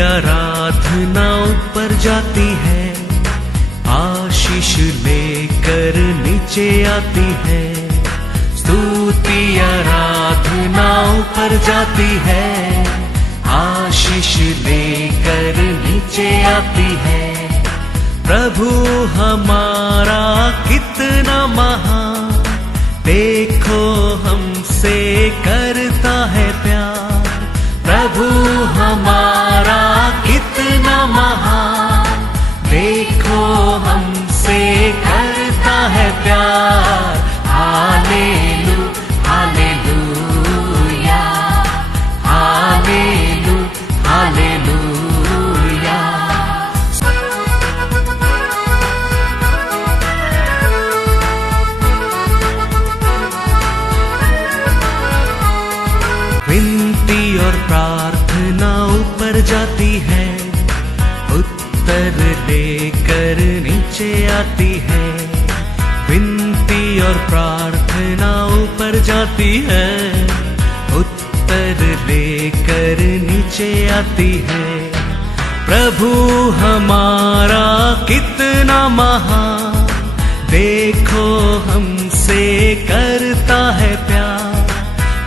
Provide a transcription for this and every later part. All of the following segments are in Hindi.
आराधना ऊपर जाती है, आशीष लेकर नीचे आती है। स्तुति आराधना ऊपर जाती है, आशीष लेकर नीचे आती है। प्रभु हमारा कितना महान, देखो हमसे करता है प्यार। प्रभु हमारा कितना महान, देखो हमसे करता है प्यार। हालेलू हालेलूया, हालेलू हालेलूया। विनती और प्रार्थना ऊपर जाती है, उत्तर लेकर नीचे आती है। विनती और प्रार्थना ऊपर जाती है, उत्तर लेकर नीचे आती है। प्रभु हमारा कितना महान, देखो हमसे करता है प्यार।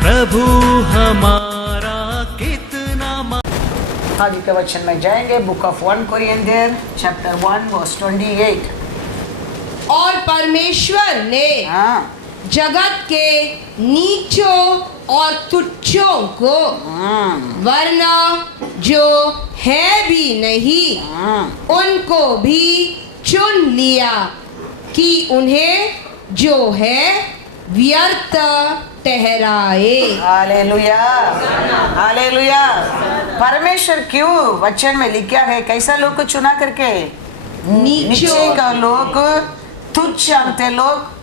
प्रभु हमारा कितना आगे के वचन में जाएंगे। Book of 1 Corinthians chapter 1 verse 28। और परमेश्वर ने जगत के नीचों और तुच्छों को, वरना जो है भी नहीं, उनको भी चुन लिया कि उन्हें जो है व्यर्थ ठहराए। Hallelujah hallelujah. परमेश्वर क्यों वचन में लिखा है, कैसा लोग को चुना करके? नीचे का लोग, तुच्छ अंते लोग,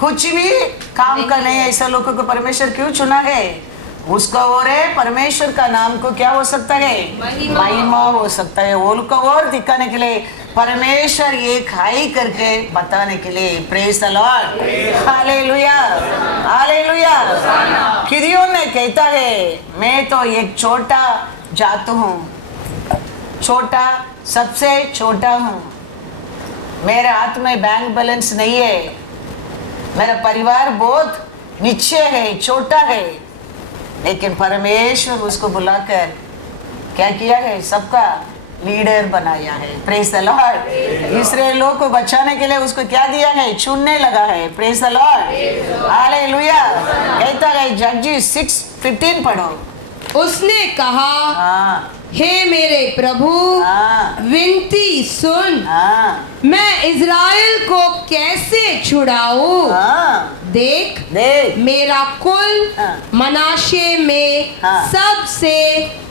कुछ भी काम का नहीं, ऐसा लोगों को परमेश्वर क्यों चुना है? उसका और है परमेश्वर का नाम को क्या हो सकता है? महिमा हो सकता है। वो को और दिखाने के लिए, परमेश्वर एक हाई करके बताने के लिए। Praise the Lord, hallelujah hallelujah. Gideon ने कहता है, मैं तो एक छोटा जात हूँ, छोटा, सबसे छोटा हूँ। मेरे हाथ में बैंक बैलेंस नहीं है, मेरा परिवार बहुत नीचे है, छोटा है। लेकिन परमेश्वर उसको बुलाकर क्या किया है? सबका लीडर बनाया है। Praise the Lord. इस्राएलियों को बचाने के लिए उसको क्या दिया है? चुनने लगा है। Praise the Lord, hallelujah. कहता है जजेस 6:15 पढ़ो। उसने कहा, हे मेरे प्रभु, विनती सुन, मैं इज़राइल को कैसे छुड़ाऊं? देख मेरा कुल मनाशे में सबसे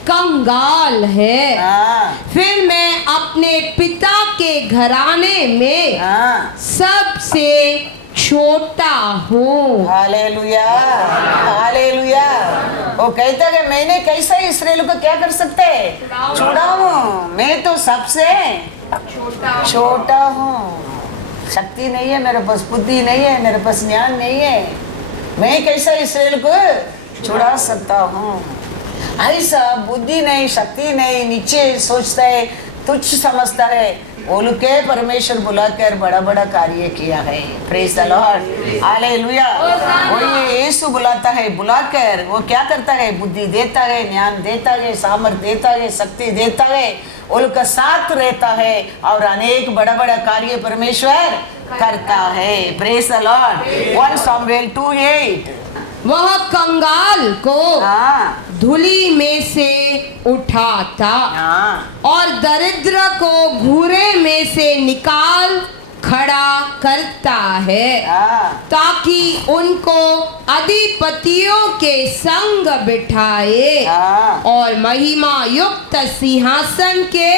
कंगाल है। फिर मैं अपने पिता के घराने में सबसे छोटा हूँ। Hallelujah hallelujah. वो कहता है मैंने कैसा इस्राएल को क्या कर सकते हैं? छुड़ाऊं। मैं तो सबसे छोटा हूँ। शक्ति नहीं है मेरे पास, बुद्धि नहीं है मेरे पास, ज्ञान नहीं है। मैं कैसा इस्राएल को छुड़ा सकता हूँ? ऐसा बुद्धि नहीं, शक्ति नहीं, नीचे सोचता है, तुच्छ समझता है। वो लोग के परमेश्वर बुलाकर बड़ा बड़ा कार्य किया है। Praise the Lord, hallelujah. वो ये यीशु बुलाता है, बुलाकर वो क्या करता है? बुद्धि देता है, ज्ञान देता है, सामर्थ देता है, शक्ति देता है। वो लोग का साथ रहता है और अनेक बड़ा बड़ा कार्य परमेश्वर करता है। Praise the Lord. 1 सामुएल 2:8। वह कंगाल को धूली में से उठाता और दरिद्र को घूरे में से निकाल खड़ा करता है, ताकि उनको अधिपतियों के संग बिठाए और महिमा युक्त सिंहासन के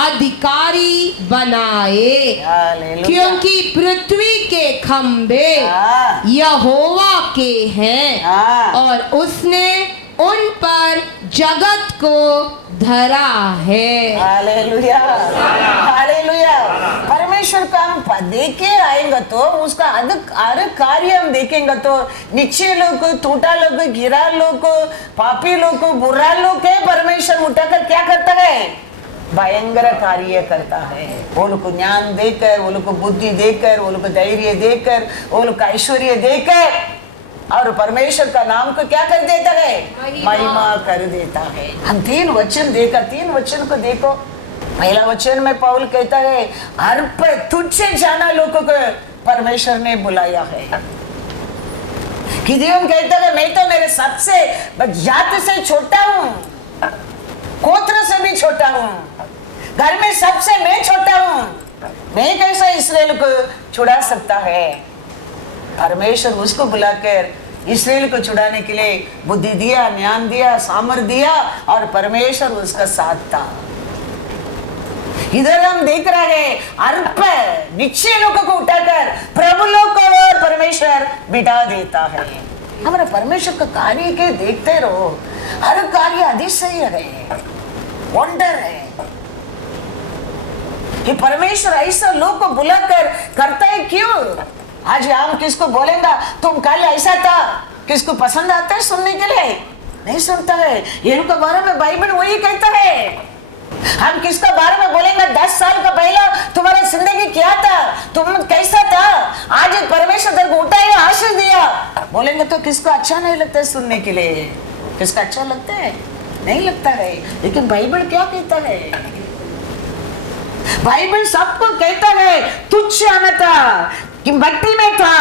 अधिकारी बनाए। क्योंकि पृथ्वी के खंभे यहोवा के हैं और उसने उन पर जगत को धरा है। Hallelujah, hallelujah. परमेश्वर का हम देखे आएंगे तो उसका हर कार्य हम देखेंगे तो नीचे लोग, टूटा लोग, गिरा लोग, पापी लोग, बुरा लोग के परमेश्वर उठाकर क्या करता है? भयंकर कार्य करता है। वो लोग को ज्ञान देकर, वो लोग को बुद्धि देकर, वो लोग को धैर्य देकर, वो लोग को ऐश्वर्य देकर, और परमेश्वर का नाम को क्या कर देता है? महिमा कर देता है। हम 3 वचन देखा, 3 वचन को देखो। पहला वचन में पौल कहता है अर्प तुझसे जाना लोगों को परमेश्वर ने बुलाया है। गिदोन कहता है मैं तो मेरे सबसे जात से छोटा हूँ, गोत्र से भी छोटा हूँ, घर में सबसे मैं छोटा हूँ, मैं कैसे इस्राएल को छुड़ा सकता है? परमेश्वर उसको बुलाकर इस्राएल को छुड़ाने के लिए बुद्धि दिया, ज्ञान दिया, सामर्थ दिया, और परमेश्वर उसका साथ था। इधर हम देख रहे हैं अर्प निश्चय लोगों को उठाकर प्रभु लोग को और परमेश्वर बिठा देता है। हमारा परमेश्वर का कार्य के देखते रहो, हर कार्य अधिशय है, वंडर है कि परमेश्वर ऐसा लोग को बुलाकर करता है। क्यों? आज हम किसको बोलेंगे तुम कल ऐसा था, किसको पसंद आता है सुनने के लिए? नहीं सुनता है। ये के बारे में बाइबल वही कहता है। हम किसका बारे में बोलेंगे 10 साल का पहला तुम्हारा जिंदगी क्या था, तुम कैसा था, आज परमेश्वर तेरे को उठाया, आशीष दिया, बोलेंगे तो किसको अच्छा नहीं लगता है सुनने के लिए? किसका अच्छा लगता है? नहीं लगता है। लेकिन बाइबल क्या कहता है? बाइबल सबको कहता है तुच्छ अनता कि मट्टी में था,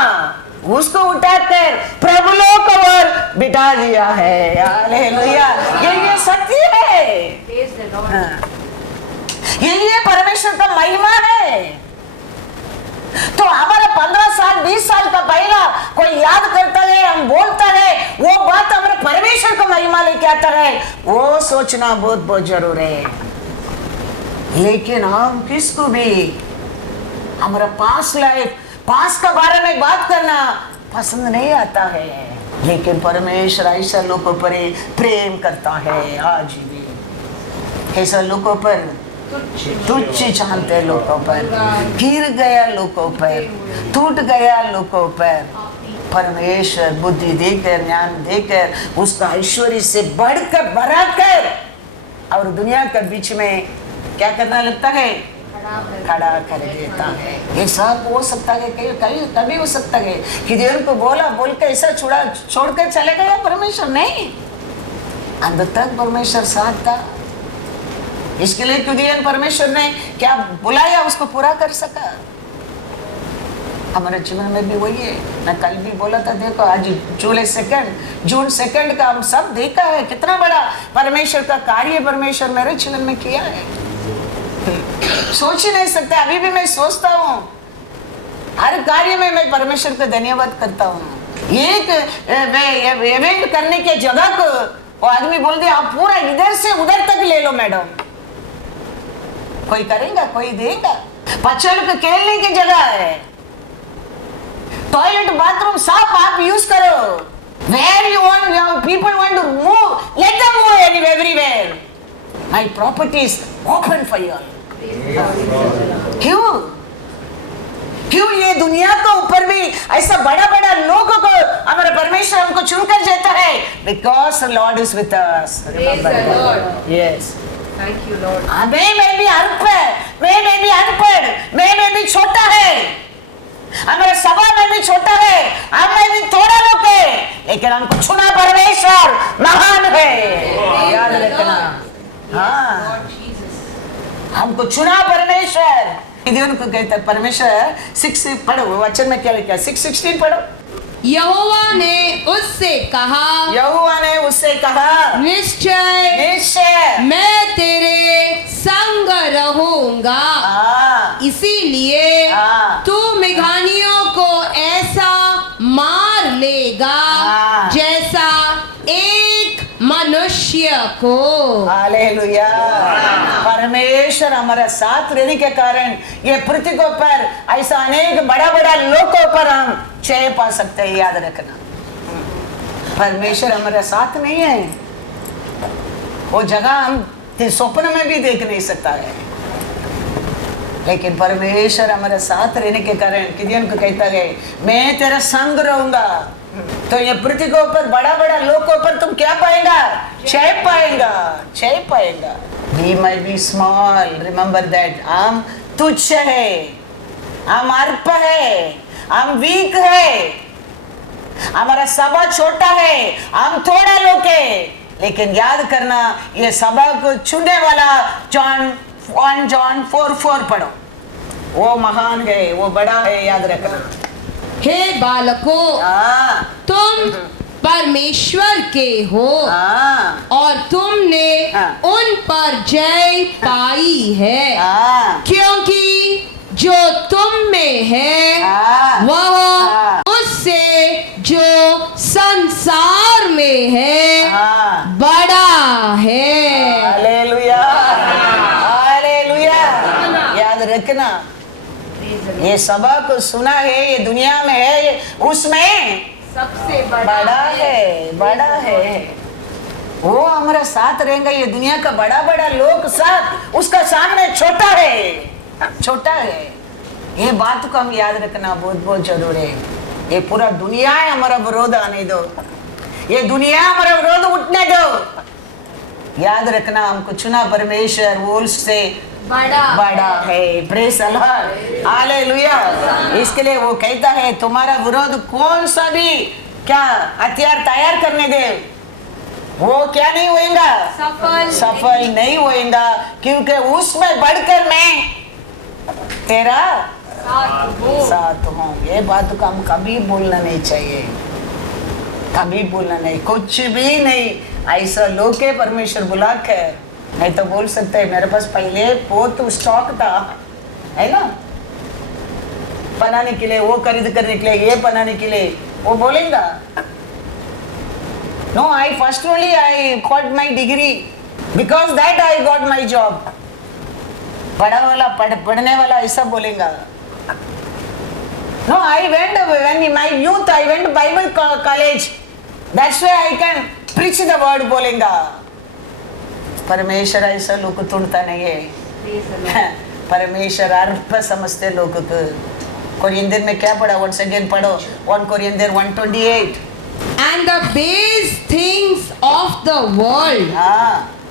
उसको उठाकर प्रभु लोग को और बिठा दिया है। हालेलुया, ये सत्य है। हाँ। ये परमेश्वर का महिमा है। तो हमारा 15 साल 20 साल का पहला कोई याद करता है, हम बोलता है, वो बात हमारे परमेश्वर को महिमा लेके आता है, वो सोचना बहुत बहुत जरूर है। लेकिन हम किसको भी हमारा पास लाइफ, पास का बारे में बात करना पसंद नहीं आता है। लेकिन परमेश्वर ऐसा लोगों पर प्रेम करता है। आज भी ऐसा लोगों पर, तुच्छ जानते लोगों पर, गिर गया लोगों पर, टूट गया लोगों पर परमेश्वर बुद्धि देकर, ज्ञान देकर, उसका ऐश्वर्य से बढ़कर बढ़ाकर और दुनिया के बीच में क्या करना लगता है? खड़ा कर देता है। ये सब हो सकता है, कभी हो सकता है कि देव को बोल के ऐसा छोड़कर चले गया परमेश्वर? नहीं, अंत तक परमेश्वर साथ था। इसके लिए गिदोन परमेश्वर ने क्या बुलाया उसको पूरा कर सका। हमारे जीवन में भी वही है। मैं कल भी बोला था, देखो आज जून 2 का हम सब देखा है कितना बड़ा परमेश्वर का कार्य परमेश्वर मेरे जीवन में किया है। सोच ही नहीं सकते। अभी भी मैं सोचता हूँ, हर कार्य में मैं परमेश्वर का धन्यवाद करता हूँ। एक इवेंट करने के जगह को वो आदमी बोल दिया आप पूरा इधर से उधर तक ले लो मैडम, कोई करेगा, कोई देगा। बच्चों को खेलने की जगह है, टॉयलेट बाथरूम साफ आप यूज करो। Where you want people want to move, let them move everywhere. My property is open for you. क्यों ये दुनिया के ऊपर भी ऐसा बड़ा बड़ा लोगों को हमारा परमेश्वर हमको चुनकर देता है? Because the Lord is with us. Remember that. Yes. Thank you, Lord. मैं भी अनपढ़, मैं भी छोटा है, हमारे सभा में भी छोटा है, हमें भी थोड़ा लोग है, लेकिन हमको चुना परमेश्वर महान है। याद रखना। हाँ, हमको चुना परमेश्वर। गिदोन को कहता है परमेश्वर 6 पढ़ो, वचन में क्या लिखा है? 6:16 पढ़ो। यहोवा ने उससे कहा निश्चय मैं तेरे संग रहूंगा, इसीलिए तू मिघानियों को ऐसा मार लेगा जैसा एक मनुष्य को। हालेलुया। परमेश्वर हमारा साथ रहने के कारण ये पृथ्वी के ऊपर ऐसा अनेक बड़ा बड़ा लोगों पर हम जय पा सकते हैं। याद रखना, परमेश्वर हमारा साथ नहीं है वो जगह हम स्वप्न में भी देख नहीं सकता है, लेकिन परमेश्वर हमारे साथ रहने के कारण गिदियोन को कहता है मैं तेरा संग रहूंगा। तो ये पृथ्वी के ऊपर बड़ा बड़ा लोग के ऊपर तुम क्या पाएगा? जय पाएगा, जय पाएगा। We might be small, remember that हम तुच्छ है, हम अल्प है, हम वीक है, हमारा सभा छोटा है, हम थोड़ा लोग है, लेकिन याद करना ये सभा को चुनने वाला जॉन 4:4 पढ़ो, वो महान है, वो बड़ा है, याद रखना। हे बालकों, तुम परमेश्वर के हो और तुमने उन पर जय पाई है, क्योंकि जो तुम में है वह उससे जो संसार में है बड़ा है। Hallelujah, hallelujah. याद रखना, ये सभा को सुना है, ये दुनिया में है, उसमें सबसे बड़ा है, बड़ा है। वो हमारा साथ रहेगा, ये दुनिया का बड़ा बड़ा लोग साथ उसका सामने छोटा है, छोटा है। ये बात को हम याद रखना बहुत बहुत जरूरी है। ये पूरा दुनिया है हमारा विरोध आने दो, ये दुनिया हमारा विरोध उठने दो। याद रखना हमको चुना परमेश्वर वो उससे बड़ा है। Praise the Lord, hallelujah. इसके लिए वो कहता है तुम्हारा विरोध कौन सा भी क्या हथियार तैयार करने दे, वो क्या नहीं होएगा? सफल नहीं होएगा, क्योंकि उसमें बढ़कर मैं तेरा साथ हूँ। ये बात को हम कभी भूलना नहीं चाहिए, कभी भूलना नहीं, कुछ भी नहीं। ऐसा लोग के परमेश्वर बुलाकर नहीं तो बोल सकते है मेरे पास पहले बहुत स्टॉक था, है ना, बनाने के लिए, वो खरीद करने के लिए, ये बनाने के लिए, वो बोलेगा no I first only I got my degree because that I got my job. पढ़ा वाला पढ़ने वाला ऐसा बोलेगा। No I went when in my youth I went Bible college, that's why I can preach the word बोलेगा। परमेश्वर ऐसा लोग को तोड़ता नहीं है। परमेश्वर अर्थ समझते लोग को। कोरिंथियर में क्या पढ़ा? once again पढ़ो 1 Corinthians 1:28। And the base things of the world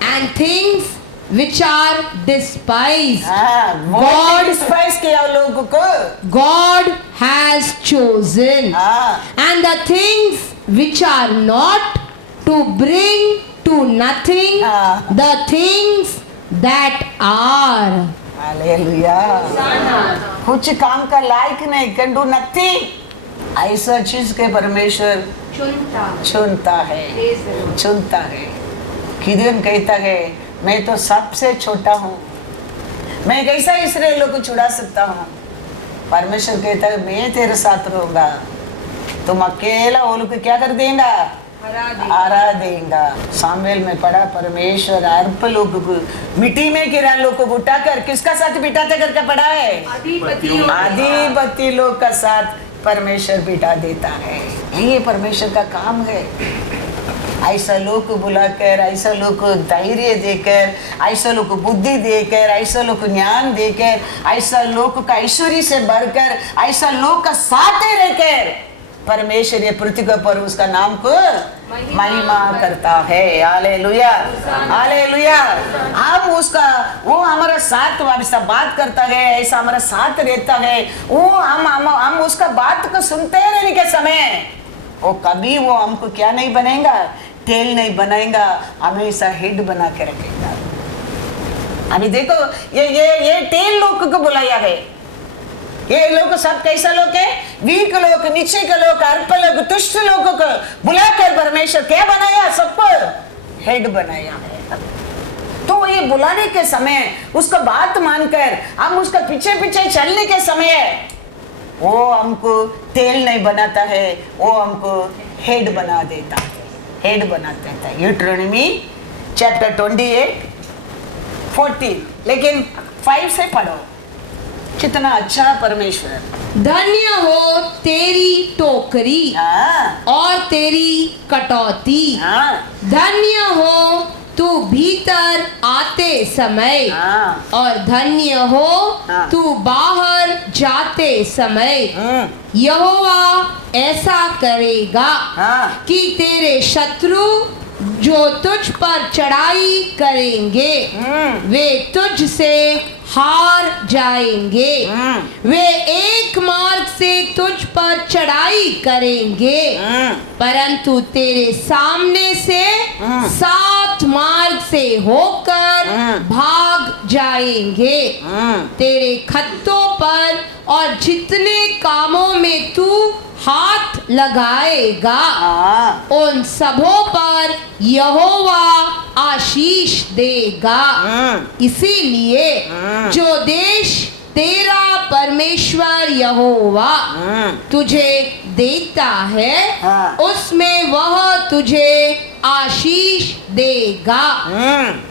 and things which are despised, God despise किया लोगों को, God has chosen, and the things which are not to bring to nothing the things that are. Hallelujah. कुछ काम का लायक नहीं, कैन डू नथिंग, ऐसा चीज के परमेश्वर चुनता है, चुनता है। गिदियोन कहता है मैं तो सबसे छोटा हूँ, मैं कैसा इस्राएलियों को छुड़ा सकता हूँ? परमेश्वर कहता है मैं तेरे साथ रहूंगा, तुम अकेला वो लोग क्या कर देगा? हरा देगा। सामुएल में पढ़ा परमेश्वर अर्प लोग को मिट्टी में गिरा लोग को उठाकर किसका साथ बिठाते करके पढ़ा है? अधिपति लोग का साथ परमेश्वर बिठा देता है। ये परमेश्वर का काम है। ऐसा लोग को बुलाकर, ऐसा लोग को धैर्य देकर, ऐसा लोग को बुद्धि देकर, ऐसा लोग को ज्ञान देकर, ऐसा लोग का ऐश्वर्य से बढ़कर, ऐसा लोग का साथ रहकर परमेश्वर ये पृथ्वी पर उसका नाम को महिमा करता है। Hallelujah, hallelujah. हम उसका वो हमारा साथ वापसा बात करता है, ऐसा हमारा साथ रहता है। वो हम उसका बात को सुनते रहने के समय वो कभी वो हमको क्या नहीं बनेगा? टेल नहीं बनाएगा, हमेशा हेड बना के रखेगा। अभी देखो ये टेल लोग को बुलाया है। ये लोग सब कैसा लोग है? वीक लोग, नीचे के लोग, अल्प लोग, तुष्ट लोगों को बुलाकर परमेश्वर क्या बनाया? सबको हेड बनाया है। तो ये बुलाने के समय उसका बात मानकर हम उसका पीछे पीछे चलने के समय वो हमको तेल नहीं बनाता है, वो हमको हेड बना देता है, हेड बना देता है। यूट्रोनॉमी चैप्टर 28:14, लेकिन 5 से पढ़ो। कितना अच्छा परमेश्वर। धन्य हो तेरी टोकरी और तेरी कटौती, धन्य हो तू भीतर आते समय हाँ। और धन्य हो हाँ। तू बाहर जाते समय। यहोवा ऐसा करेगा हाँ। कि तेरे शत्रु जो तुझ पर चढ़ाई करेंगे वे तुझ से हार जाएंगे। वे एक मार्ग से तुझ पर चढ़ाई करेंगे परंतु तेरे सामने से 7 मार्ग से होकर भाग जाएंगे। तेरे खत्तों पर और जितने कामों में तू हाथ लगाएगा उन सबों पर यहोवा आशीष देगा। इसीलिए जो देश तेरा परमेश्वर यहोवा तुझे देता है उसमें वह तुझे आशीष देगा।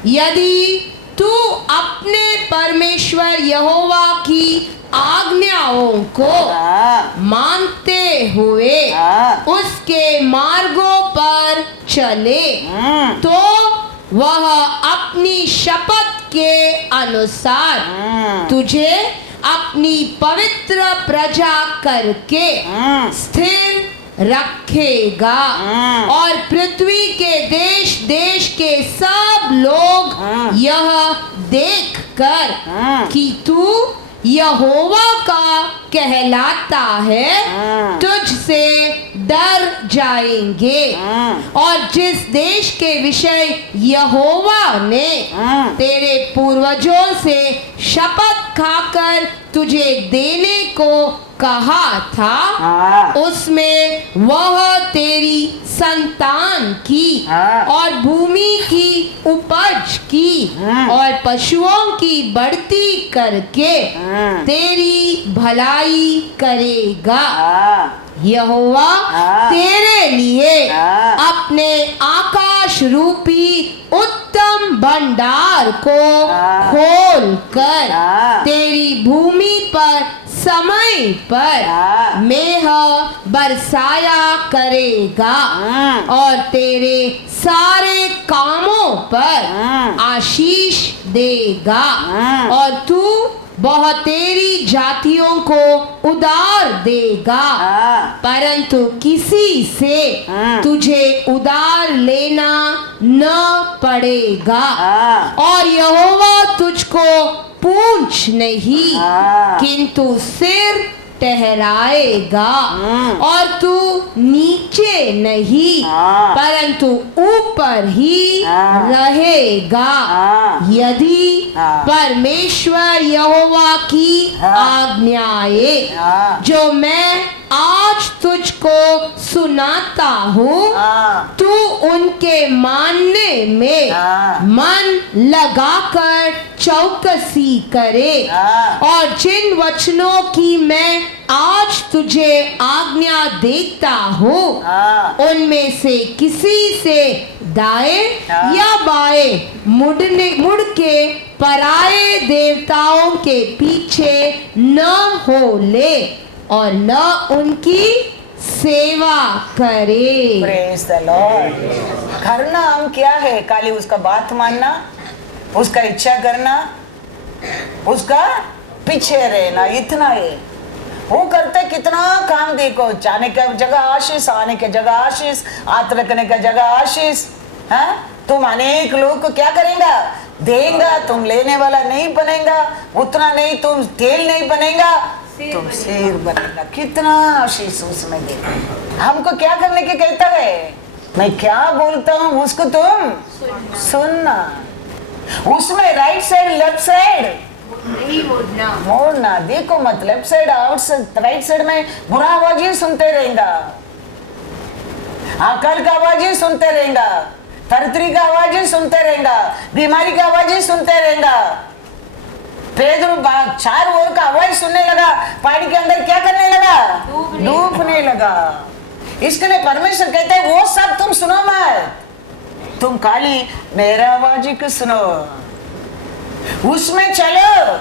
यदि तू अपने परमेश्वर यहोवा की आज्ञाओं को मानते हुए उसके मार्गों पर चले तो वह अपनी शपथ के अनुसार तुझे अपनी पवित्र प्रजा करके स्थिर रखेगा और पृथ्वी के देश देश के सब लोग यह देखकर कि तू यहोवा का कहलाता है तुझसे डर जाएंगे। और जिस देश के विषय यहोवा ने तेरे पूर्वजों से शपथ खाकर तुझे देने को कहा था उसमें वह तेरी संतान की और भूमि की उपज की और पशुओं की बढ़ती करके तेरी भलाई करेगा। यहोवा तेरे लिए अपने आकाश रूपी उत्तम भंडार को खोल कर तेरी भूमि पर समय पर मेह बरसाया करेगा और तेरे सारे कामों पर आशीष देगा और तू बहुतेरी जातियों को उधार देगा परंतु किसी से तुझे उधार लेना न पड़ेगा। और यहोवा तुझको पूंछ नहीं किंतु सिर ठहराएगा और तू नीचे नहीं परंतु ऊपर ही रहेगा। यदि परमेश्वर यहोवा की आज्ञाएं जो मैं आज तुझको सुनाता हूँ तू उनके मानने में मन लगाकर चौकसी करे और जिन वचनों की मैं आज तुझे आज्ञा देता हूँ उनमें से किसी से दाएं या बाएं मुड़ के पराये देवताओं के पीछे न हो ले और न उनकी सेवा करे। Praise the Lord. करना हम क्या है? खाली उसका बात मानना, उसका इच्छा करना, उसका पीछे रहना, इतना है। वो करते कितना काम देखो, जाने का जगह आशीष, आने की जगह आशीष, हाथ रखने का जगह आशीष। तुम अनेक लोग को क्या करेगा? देगा। तुम लेने वाला नहीं बनेगा, उतना नहीं, तुम तेल नहीं बनेगा, तुम सिर बनेगा। कितना आशीष उसमें देखो। हमको क्या करने के कहता है? मैं क्या बोलता हूँ उसको तुम सुनना। उसमें राइट साइड लेफ्ट साइड नहीं मोड़ना। देखो मत left side out side right side में बुरा आवाज ही सुनते रहेगा, अकल का आवाज ही सुनते रहेगा, तरतरी का आवाज ही सुनते रहेगा, बीमारी का आवाज ही सुनते रहेगा। पेदरू चार ओर का आवाज सुनने लगा, पानी के अंदर क्या करने लगा? डूबने लगा। इसके लिए परमेश्वर कहते हैं वो सब तुम सुनो मत, तुम खाली मेरा आवाज ही सुनो, उसमें चलो।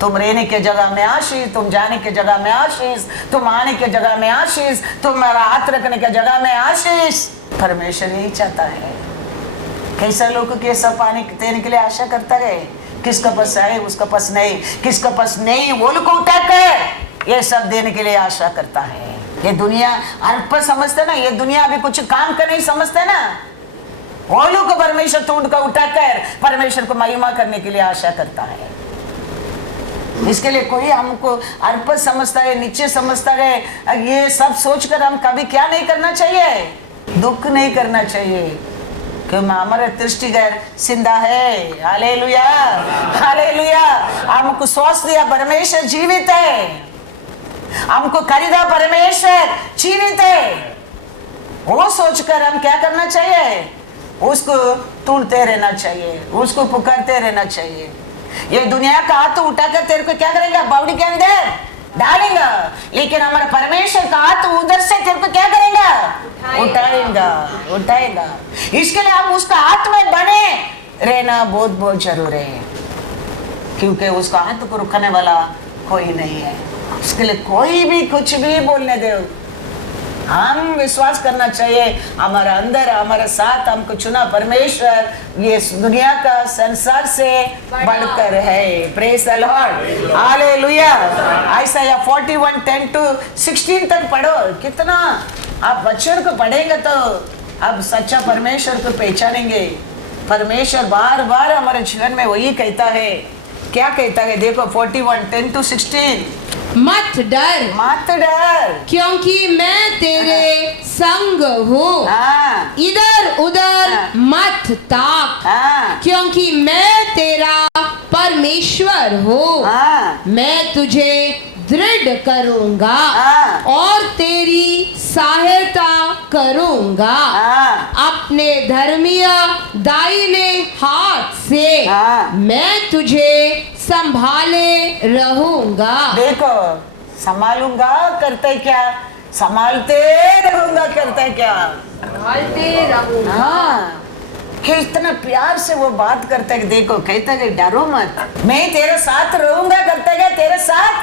तुम रहने के जगह में आशीष, तुम जाने के जगह में आशीष, तुम आने के जगह में आशीष, तुम हाथ रखने के जगह में आशीष। परमेश्वर यही चाहता है कैसा लोग के सब पानी देने के लिए आशा करता है, किसका पास है उसका पास नहीं, किसका पास नहीं वो लोग को उठाकर ये सब देने के लिए आशा करता है। ये दुनिया अल्प समझते ना, ये दुनिया अभी कुछ काम का नहीं समझते ना, वो लोग को परमेश्वर ढूंढ कर उठाकर परमेश्वर को महिमा करने के लिए आशा करता है। इसके लिए कोई हमको अल्प समझता है, नीचे समझता है, ये सब सोचकर हम कभी क्या नहीं करना चाहिए, दुख नहीं करना चाहिए, क्योंकि हमारा दृष्टिगत जिंदा है। Hallelujah, hallelujah. हमको स्वास्थ्य दिया परमेश्वर जीवित है, हमको खरीदा परमेश्वर जीवित है। वो सोचकर हम क्या करना चाहिए, उसको ढूंढते रहना चाहिए, उसको पुकारते रहना चाहिए। ये दुनिया का हाथ उठाकर तेरे को क्या करेगा, बावड़ी के अंदर डालेगा, लेकिन हमारा परमेश्वर का हाथ उधर से तेरे को क्या करेगा, उठाएगा, उठाएगा। इसके लिए हम उसका हाथ में बने रहना बहुत बहुत जरूरी है, क्योंकि उसका हाथ को रुकने वाला कोई नहीं है। इसके लिए कोई भी कुछ भी बोलने दे, हम विश्वास करना चाहिए हमारा अंदर हमारे साथ हमको चुना परमेश्वर ये दुनिया का संसार से बढ़कर है। Praise the Lord, hallelujah. Isaiah 41:10-16 तक पढ़ो, कितना आप वचन को पढ़ेंगे तो आप सच्चा परमेश्वर को पहचानेंगे। परमेश्वर बार बार हमारे जीवन में वही कहता है, क्या कहता है देखो 41:10-16। मत डर, मत डर, क्योंकि मैं तेरे संग हूँ। इधर उधर मत ताक, क्योंकि मैं तेरा परमेश्वर हूँ। मैं तुझे दृढ़ करूँगा और तेरी सहायता करूँगा। अपने धर्मीय दाहिने हाथ से मैं तुझे संभाले रहूंगा। देखो, संभालूंगा करते क्या, संभालते रहूंगा करते क्या, संभालते रहूंगा। हाँ, कि इतना प्यार से वो बात करते है। देखो कहता है डरो मत, मैं तेरे साथ रहूंगा करते है, तेरे साथ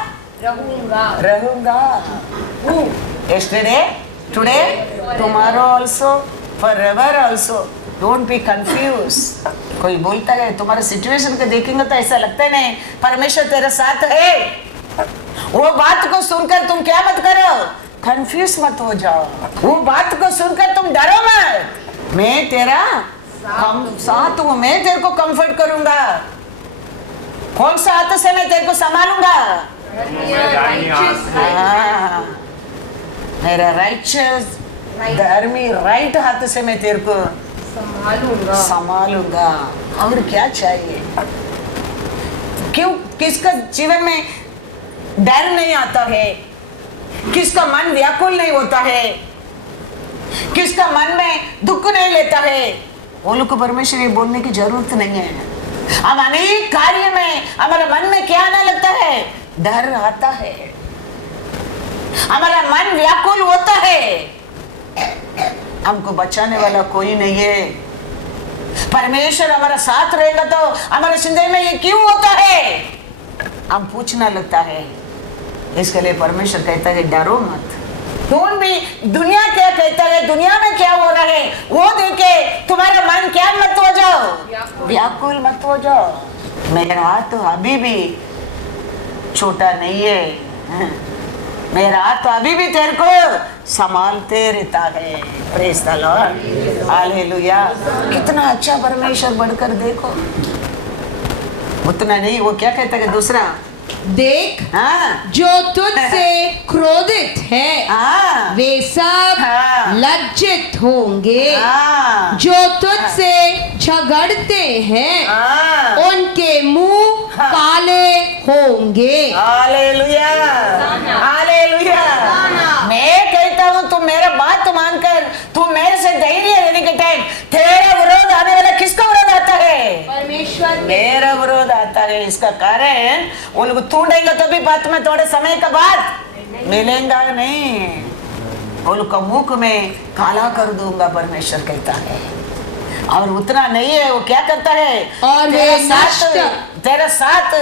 रहूंगा। Yesterday, today, tomorrow also, forever also. Don't be confused. कोई बोलता है तुम्हारे सिचुएशन को देखेंगे तो ऐसा लगता है नहीं परमेश्वर तेरे साथ है। वो बात को सुनकर तुम क्या मत करो, कंफ्यूज मत हो जाओ। वो बात को सुनकर तुम डरो मत, मैं तेरा साथ हूँ, मैं तेरे को कंफर्ट करूंगा। कौन सा हाथ से मैं तेरे को संभालूंगा, मेरा राइचस धर्मी राइट हाथ से मैं तेरे को संभालूंगा। और क्या चाहिए, क्यों किसका जीवन में डर नहीं आता है, किसका मन व्याकुल नहीं होता है, किसका मन में दुख नहीं लेता है, वो लोग को परमेश्वर ये बोलने की जरूरत नहीं है। हम अनेक कार्य में हमारे मन में क्या आने लगता है, डर आता है, हमारा मन व्याकुल होता है। हमको बचाने वाला कोई नहीं है। परमेश्वर हमारा साथ रहेगा तो हमारे जिंदगी में ये क्यों होता है, हम पूछना लगता है। इसके लिए परमेश्वर कहता है डरो मत। डोंट बी, दुनिया क्या कहता है, दुनिया में क्या हो रहा है वो देखे तुम्हारा मन क्या मत हो जाओ, व्याकुल मत हो जाओ। मेरा हाथ तो अभी भी छोटा नहीं है, मेरा हाथ तो अभी भी तेरे को संभालते रहता है। Praise the Lord, hallelujah. कितना अच्छा परमेश्वर बढ़कर देखो। उतना नहीं, वो क्या कहता है दूसरा, देख जो तुझसे क्रोधित है वे सब लज्जित होंगे, जो तुझसे झगड़ते हैं उनके मुंह काले होंगे। Hallelujah, hallelujah. मैं कहता हूँ तुम मेरा बात मानकर तुम मेरे से धैर्य रहने के टाइम तेरा विरोध आने वाला किसका विरोध आता है, परमेश्वर मेरा विरोध आता है। इसका कारण वो लोग ढूंढेंगे तो भी बात में थोड़े समय के बाद मिलेगा नहीं, वो लोग का मुख में काला कर दूंगा परमेश्वर कहता है। और उतना नहीं है, वो क्या करता है, और तेरे साथ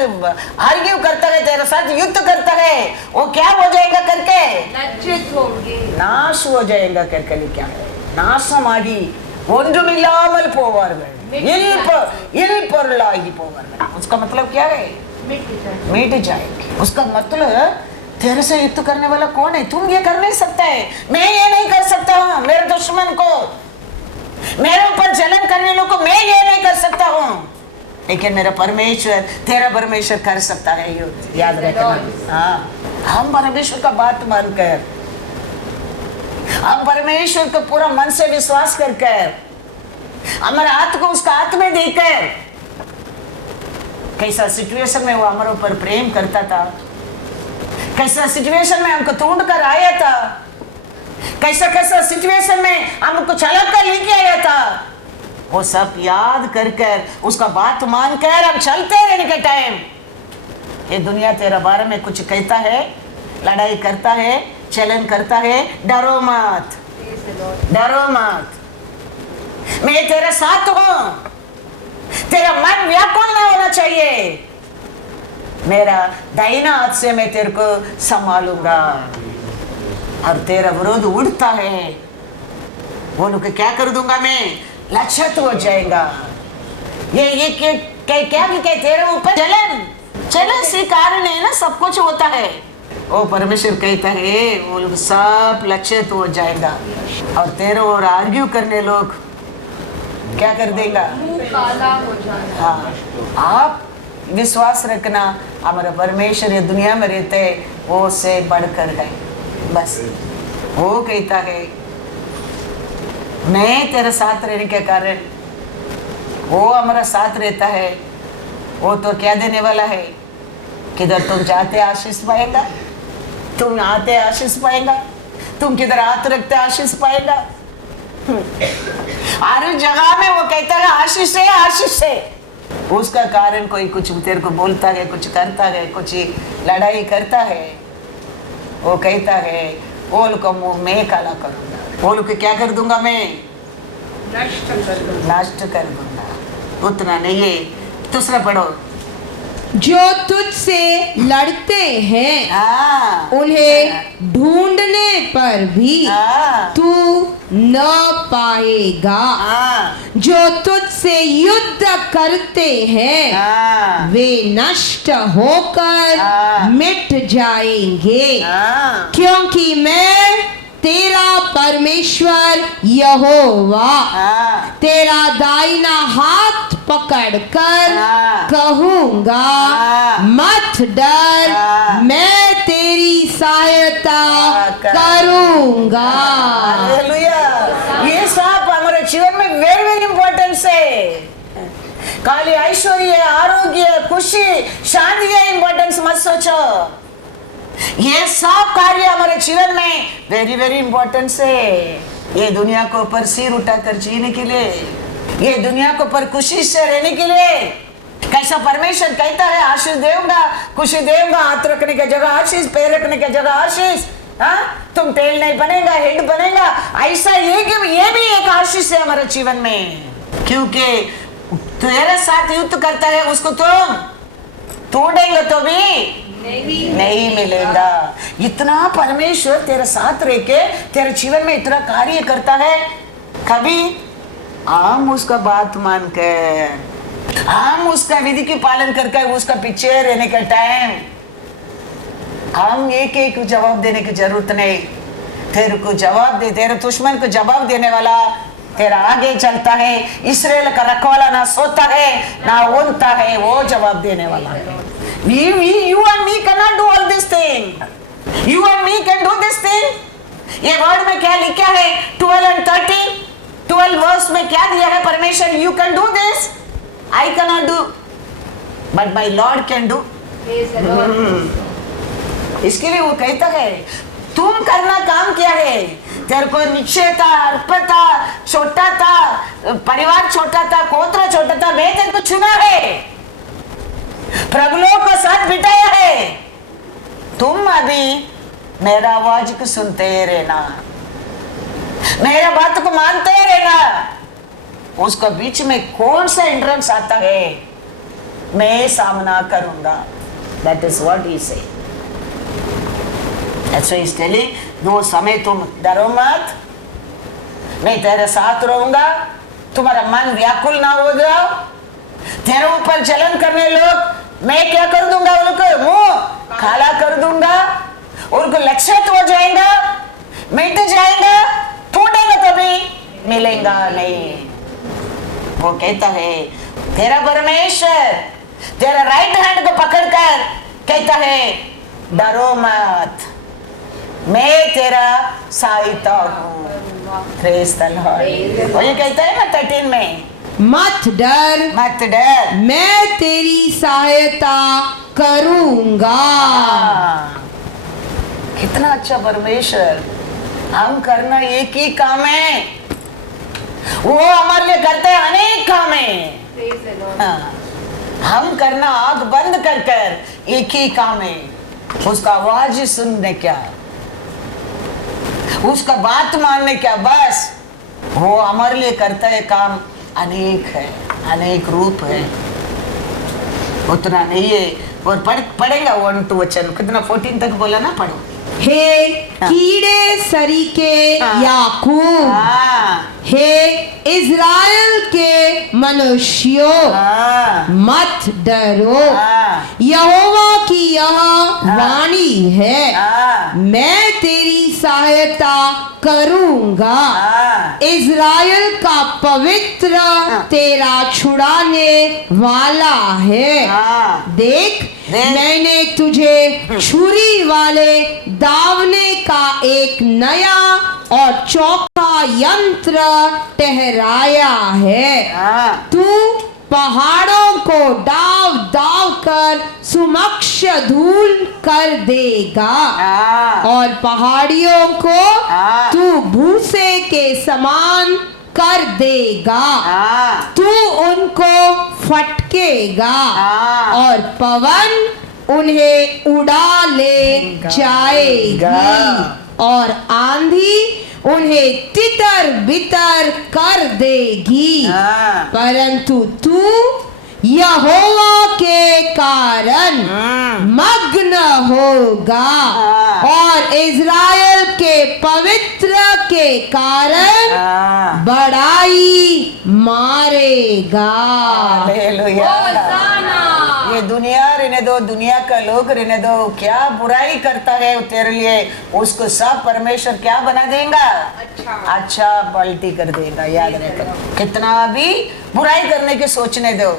आर्ग्यू करता है, तेरे साथ युद्ध करता है। वो क्या हो जाएगा करके, लज्जित होंगे, नाश हो जाएगा करके। क्या है, नाश मारी ஒன்றுமில்லாமல் போவார்கள்। इल पोवर। उसका मतलब क्या है? मिट जाएंगे। उसका मतलब तेरे से युद्ध करने वाला कौन है? तुम ये कर नहीं सकता है, मैं ये नहीं कर सकता हूँ। मेरे दुश्मन को, मेरे ऊपर जलन करने वालों को मैं ये नहीं कर सकता हूँ, लेकिन मेरा परमेश्वर, तेरा परमेश्वर कर सकता है युद्ध। याद रखना। हाँ, हम परमेश्वर का बात मानकर, हम परमेश्वर को पूरा मन से विश्वास करकर, हमारे हाथ को उसका हाथ में देकर, कैसा सिचुएशन में वो हमारे ऊपर प्रेम करता था, कैसा सिचुएशन में हमको ढूंढ कर आया था, कैसा कैसा सिचुएशन में हमको चला कर लेके आया था, वो सब याद कर कर, उसका बात मानकर हम चलते रहने के टाइम, ये दुनिया तेरा बारे में कुछ कहता है, लड़ाई करता है, चलन करता है, डरो मत, डरो मत, मैं तेरे साथ हूं। तेरा मन व्याकुल ना होना चाहिए, मेरा दाहिना हाथ से मैं तेरे को संभालूंगा। और तेरा विरोध उड़ता है, वो लोग क्या कर दूंगा मैं? लक्षित हो जाएगा। ये क्या तेरे ऊपर जलन से कारण है ना, सब कुछ होता है। वो परमेश्वर कहता है वो लोग सब लक्षित हो जाएगा, और तेरे और आर्ग्यू करने लोग क्या कर देगा? काला हो जाएगा। हाँ, आप विश्वास रखना, हमारा परमेश्वर ये दुनिया में रहते वो से बढ़कर है। बस वो कहता है मैं तेरे साथ रहने के कारण, वो हमारा साथ रहता है। वो तो क्या देने वाला है? किधर तुम जाते आशीष पाएगा, तुम आते आशीष पाएगा, तुम किधर हाथ रखते आशीष पाएगा। हर जगह में वो कहता है आशीष है, आशीष है। उसका कारण कोई कुछ तेरे को बोलता है, कुछ करता है, कुछ लड़ाई करता है, वो कहता है वो लोग को मुंह मैं काला करूंगा, वो लोग क्या कर दूंगा? मैं नष्ट कर दूंगा। उतना नहीं है। दूसरा पढ़ो। जो तुझसे लड़ते हैं उन्हें ढूंढने पर भी तू न पाएगा। जो तुझसे युद्ध करते हैं वे नष्ट होकर मिट जाएंगे, क्योंकि मैं तेरा परमेश्वर यहोवा तेरा दाहिना हाथ पकड़कर कहूंगा मत डर, मैं तेरी सहायता करूंगा। ये सब हमारे जीवन में वेरी वेरी इंपॉर्टेंट है। खाली ऐश्वर्य, आरोग्य, खुशी, शांति का इंपॉर्टेंस मत सोचो। ये सब कार्य हमारे जीवन में वेरी वेरी इंपॉर्टेंट है। ये दुनिया को ऊपर सिर उठाकर जीने के लिए, ये दुनिया को ऊपर खुशी से रहने के लिए, कैसा परमेश्वर कहता है आशीष देऊंगा, खुशी देऊंगा, हाथ रखने की जगह आशीष, पैर रखने की जगह आशीष। हाँ, तुम तेल नहीं बनेगा, हेड बनेगा। ऐसा ये भी एक आशीष है हमारे जीवन में, क्योंकि तेरे साथ युद्ध करता है, उसको तुम तोड़ेंगे तो भी नहीं मिलेगा। इतना परमेश्वर तेरे साथ रह के तेरे जीवन में इतना कार्य करता है। कभी हम उसका बात मानकर, हम उसका विधि की पालन करके उसका पीछे रहने का टाइम, हम एक एक जवाब देने की जरूरत नहीं। तेरे को जवाब दे, तेरे दुश्मन को जवाब देने वाला तेरा आगे चलता है। इस्राएल का रखवाला ना सोता है ना ऊँगता है, वो जवाब देने वाला है। You and me cannot do all this thing. You and me can do this thing. ये वर्ड में क्या लिखा है? 12 and 13, 12 वर्स में क्या दिया है परमेश्वर? You can do this. I cannot do, but my Lord can do. इसके लिए वो कहता है तुम करना काम क्या है? तेरे को निश्चय था, अर्पण था, छोटा था, परिवार छोटा था, गोत्र छोटा था, मैं तेरे को चुना है, प्रभुलों को साथ बिठाया है। तुम अभी मेरा आवाज को सुनते रहना, मेरा बात को मानते रहना। उसका बीच में कौन सा इंट्रेंस आता है मैं सामना करूंगा। That is what he say. That's why he's telling, वो समय तुम डरो मत, मैं तेरे साथ रहूंगा, तुम्हारा मन व्याकुल ना हो जाओ, तेरे ऊपर जलन करने लोग, मैं क्या कर दूंगा, उनको मुंह काला कर दूंगा, उनको लक्षित हो जाएगा, मिट जाएगा, ढूंढेंगे तभी मिलेगा नहीं। वो कहता है तेरा परमेश्वर तेरा राइट हैंड को पकड़कर कहता है डरो मत, मैं तेरा सहायता हूँ। Praise the Lord. वो ये कहता है ना 13 में, मत डर, मत डर, मैं तेरी सहायता करूंगा। कितना अच्छा परमेश्वर। हम करना एक ही काम है, वो हमारे लिए करते हैं अनेक काम है। हाँ, हम करना आंख बंद कर कर एक ही काम है, उसका आवाज सुनने क्या, उसका बात मानने क्या, बस। वो हमारे लिए करता है काम अनेक है, अनेक रूप है, उतना नहीं है। और पढ़ेगा 1 2 वचन, कितना 14 तक बोला ना, पढ़ो। हे कीड़े सरीके याकूब, हे इज़राइल के मनुष्यों, मत डरो, यहोवा की यह वाणी है, मैं तेरी सहायता करूंगा, इज़राइल का पवित्र तेरा छुड़ाने वाला है। देख मैंने तुझे छुरी वाले दावने का एक नया और चौका यंत्र ठहराया है। तू पहाड़ों को दाव दाव कर सुमक्ष धूल कर देगा और पहाड़ियों को तू भूसे के समान कर देगा। तू उनको फटकेगा और पवन उन्हें उड़ा ले जाएगी और आंधी उन्हें तितर बितर कर देगी, परंतु तू यहोवा के कारण मग्न होगा और इज़राइल के पवित्र के कारण बड़ाई मारेगा। ये दुनिया रहने दो, दुनिया का लोग रहने दो, क्या बुराई करता है तेरे लिए, उसको सब परमेश्वर क्या बना देगा, अच्छा पलटी कर देगा। याद रखो, कितना भी बुराई करने की सोचने दो,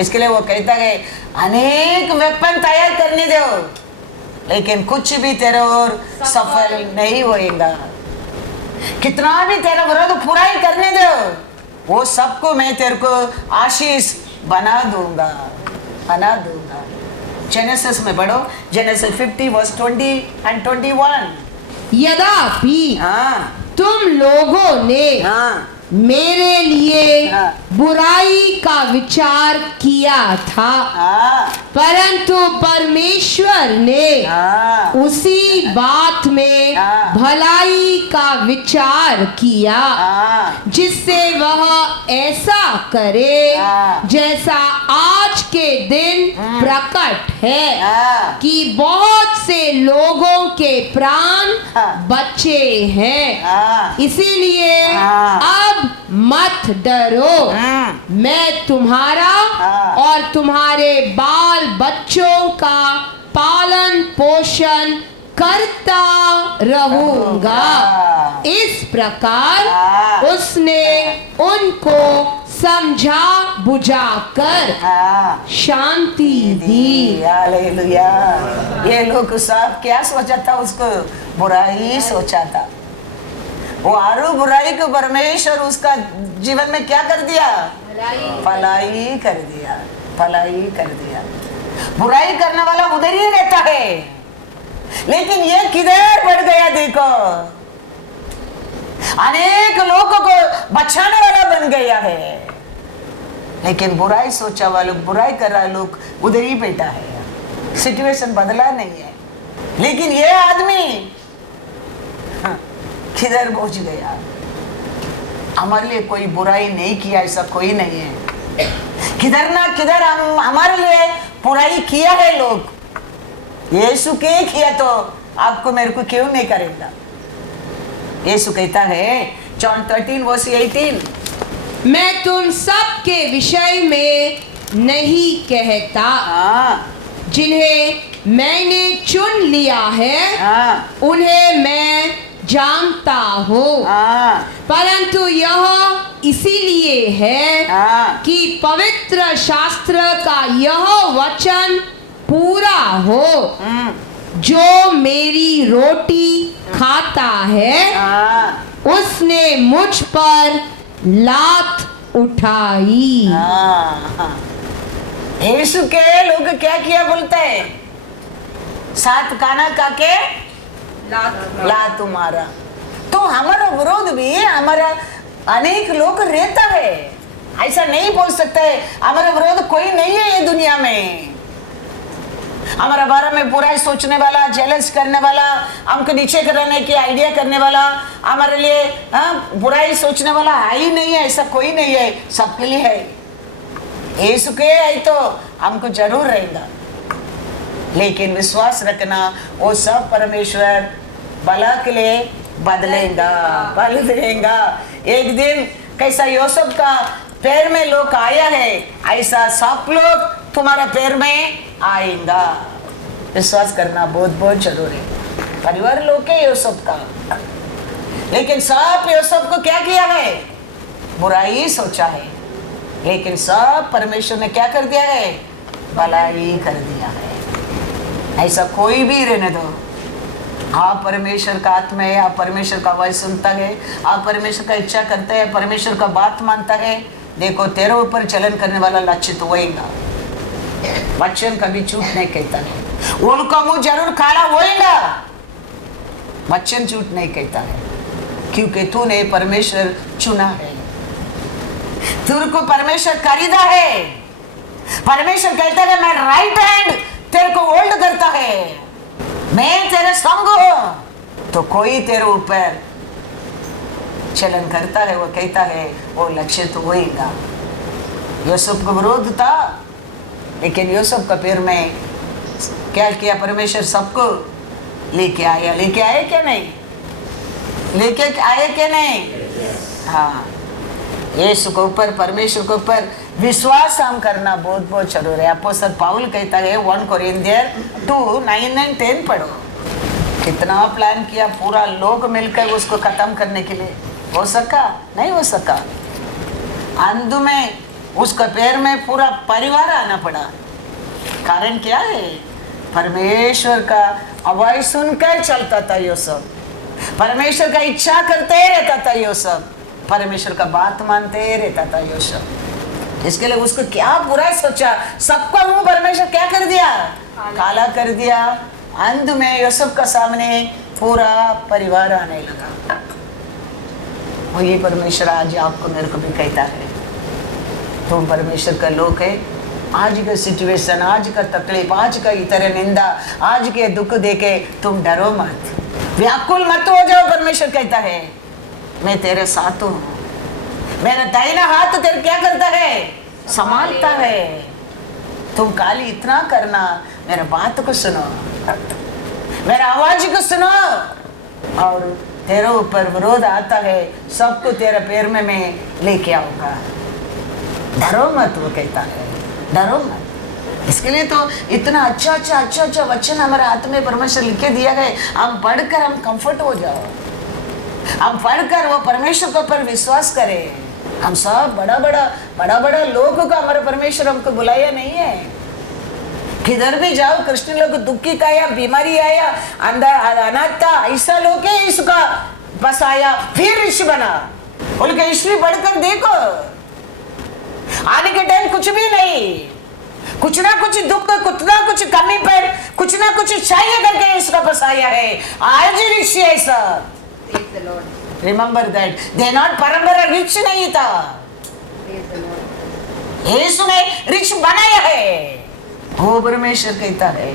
इसके लिए वो कहता है अनेक वेपन तैयार करने दो, लेकिन कुछ भी तेरे और सफल नहीं होएगा। कितना भी तेरा विरोध बुराई करने दो, वो सबको मैं तेरे को आशीष बना दूंगा, बना दूंगा। जेनेसिस में पढ़ो, जेनेसिस 50 वर्स 20 and 21। यद्यपि तुम लोगों ने मेरे लिए बुराई का विचार किया था, परंतु परमेश्वर ने उसी बात में भलाई का विचार किया, जिससे वह ऐसा करे जैसा आज के दिन प्रकट है कि बहुत से लोगों के प्राण बचे हैं। इसीलिए अब मत डरो, मैं तुम्हारा और तुम्हारे बाल बच्चों का पालन पोषण करता रहूंगा। इस प्रकार उसने उनको समझा बुझा कर शांति दी। हालेलुया। ये लोग सब क्या सोचा था, उसको बुराई सोचा था। वो आरू बुराई को परमेश्वर उसका जीवन में क्या कर दिया, भलाई कर दिया, भलाई कर दिया। बुराई करने वाला उधर ही रहता है, लेकिन ये किधर बढ़ गया देखो, अनेक लोगों को बचाने वाला बन गया है, लेकिन बुराई सोचा वाला, बुराई कर रहा लोग उधर ही बैठा है। सिचुएशन बदला नहीं है, लेकिन ये आदमी किधर पहुंच गया। हमारे लिए कोई बुराई नहीं किया, ऐसा कोई नहीं है। किधर ना किधर हम हमारे लिए बुराई किया है लोग। यीशु के किया तो आपको मेरे को क्यों नहीं करेगा। यीशु कहता है जॉन 13 वर्स 18, मैं तुम सब के विषय में नहीं कहता। जिन्हें मैंने चुन लिया है उन्हें मैं जानता हूँ, परंतु यह इसीलिए है कि पवित्र शास्त्र का यह वचन पूरा हो, जो मेरी रोटी खाता है उसने मुझ पर लात उठाई। यीशु के लोग क्या किया बोलते हैं? 7 काना का के लात मारा। तो हमारा विरोध भी हमारा अनेक लोग रहता है, ऐसा नहीं बोल सकते हमारा विरोध कोई नहीं है ये दुनिया में। हमारा बारे में बुराई सोचने वाला, जेलस करने वाला, हमको नीचे करने की आइडिया करने वाला, हमारे लिए बुराई सोचने वाला है ही नहीं है, ऐसा कोई नहीं है, सबके लिए है। यीशु के है तो हमको जरूर रहेगा, लेकिन विश्वास रखना वो सब परमेश्वर भला के लिए बदलेगा, बल देगा। एक दिन कैसा यूसुफ का पैर में लोग आया है, ऐसा सब लोग तुम्हारा पैर में आएगा। विश्वास करना बहुत बहुत जरूरी है। परिवार लोग के यूसुफ का, लेकिन सब यूसुफ को क्या किया है? बुराई सोचा है, लेकिन सब परमेश्वर ने क्या कर दिया है? भलाई कर दिया है। ऐसा कोई भी रहने दो, आप परमेश्वर का आत्मा है, आप परमेश्वर का आवाज सुनता है, आप परमेश्वर का इच्छा करते हैं, परमेश्वर का बात मानता है, देखो तेरे ऊपर चलन करने वाला लक्षित होएगा। वचन कभी झूठ नहीं कहता है, उनका मुंह जरूर काला होएगा, वचन झूठ नहीं कहता है, क्योंकि तूने परमेश्वर चुना है, तुझ को परमेश्वर खरीदा है। परमेश्वर कहता है मैं राइट हैंड तेरे को होल्ड करता है, मैं तेरे संग हूं, तो कोई तेरे ऊपर चलन करता है, वो कहता है वो लक्षित होएगा। यूसुफ को विरोध था, लेकिन यूसुफ का पैर में क्या किया? परमेश्वर सबको लेके आया। लेके आए क्या नहीं? लेके आए क्या नहीं? हाँ, यीशु के ऊपर, परमेश्वर के ऊपर विश्वास हम करना बहुत बहुत जरूरी है। अपोस्तल पौल कहता है 1 कोरिन्थियर 2:9-10 पढ़ो। कितना प्लान किया, पूरा लोग मिलकर उसको खत्म करने के लिए, हो सका? नहीं हो सका। अंध में उसका पैर में पूरा परिवार आना पड़ा। कारण क्या है? परमेश्वर का आवाज सुनकर चलता था यूसुफ, परमेश्वर का इच्छा करते रहता था यूसुफ, परमेश्वर का बात मानते रहता था यूसुफ। इसके लिए उसको क्या बुरा सोचा? सबका मुंह परमेश्वर क्या कर दिया? काला कर दिया। अंध में यूसुफ का सामने पूरा परिवार आने लगा। वही परमेश्वर आज आपको मेरे को भी कहता है, तुम परमेश्वर का लोग है। आज का सिचुएशन, आज का तकलीफ, आज का इतर निंदा, आज के दुख देके तुम डरो मत, व्याकुल मत हो जाओ। परमेश्वर कहता है मैं तेरे साथ हूँ, मेरा दाहिना हाथ तेरे क्या करता है? संभालता है। तुम खाली इतना करना, मेरा बात को सुनो, मेरा आवाज को सुनो, और तेरे ऊपर विरोध आता है सबको तेरे पैर में मैं लेके आऊंगा। डरो मत, वो कहता है डरो मत। इसके लिए तो इतना अच्छा वचन हमारे हाथ में परमेश्वर लिखे दिया है। हम पढ़कर हम कंफर्ट हो जाओ, हम पढ़कर वो परमेश्वर के ऊपर विश्वास करें। हम सब बड़ा लोगों का हमारा परमेश्वर हमको बुलाया नहीं है। किधर भी जाओ, कृष्ण लोग दुखी का आया, बीमारी आया, अंदर अनाथ था, ऐसा लोग है इसका बस आया, फिर ऋषि बना। उनके हिस्ट्री पढ़कर देखो, आने के टाइम कुछ भी नहीं, कुछ ना कुछ दुख, कुछ ना कुछ कमी पर कुछ ना कुछ चाहिए करके इसका बस आया है। आज ऋषि ऐसा, रिमेंबर दैट दे नॉट परंपरा रिच नहीं था, यीशु ने रिच बनाया है। वो परमेश्वर कहता है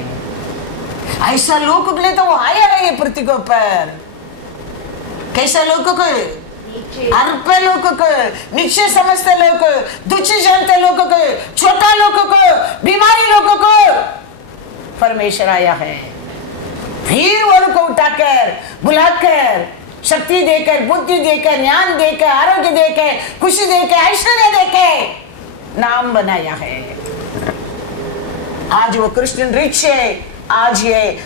ऐसा लोगों के लिए तो वो आया है ये पृथ्वी के ऊपर। कैसा लोगों को? अल्प लोगों को, नीचे समझते लोगों को, तुच्छ जानते लोगों को, छोटा लोगों को, बीमारी लोगों को परमेश्वर आया है। फिर उनको उठाकर बुलाकर शक्ति देकर, बुद्धि देकर, ज्ञान देकर, आरोग्य देकर, खुशी देकर, ऐश्वर्य देकर नाम बनाया है। आज वो क्रिश्चियन रिच है, आज ये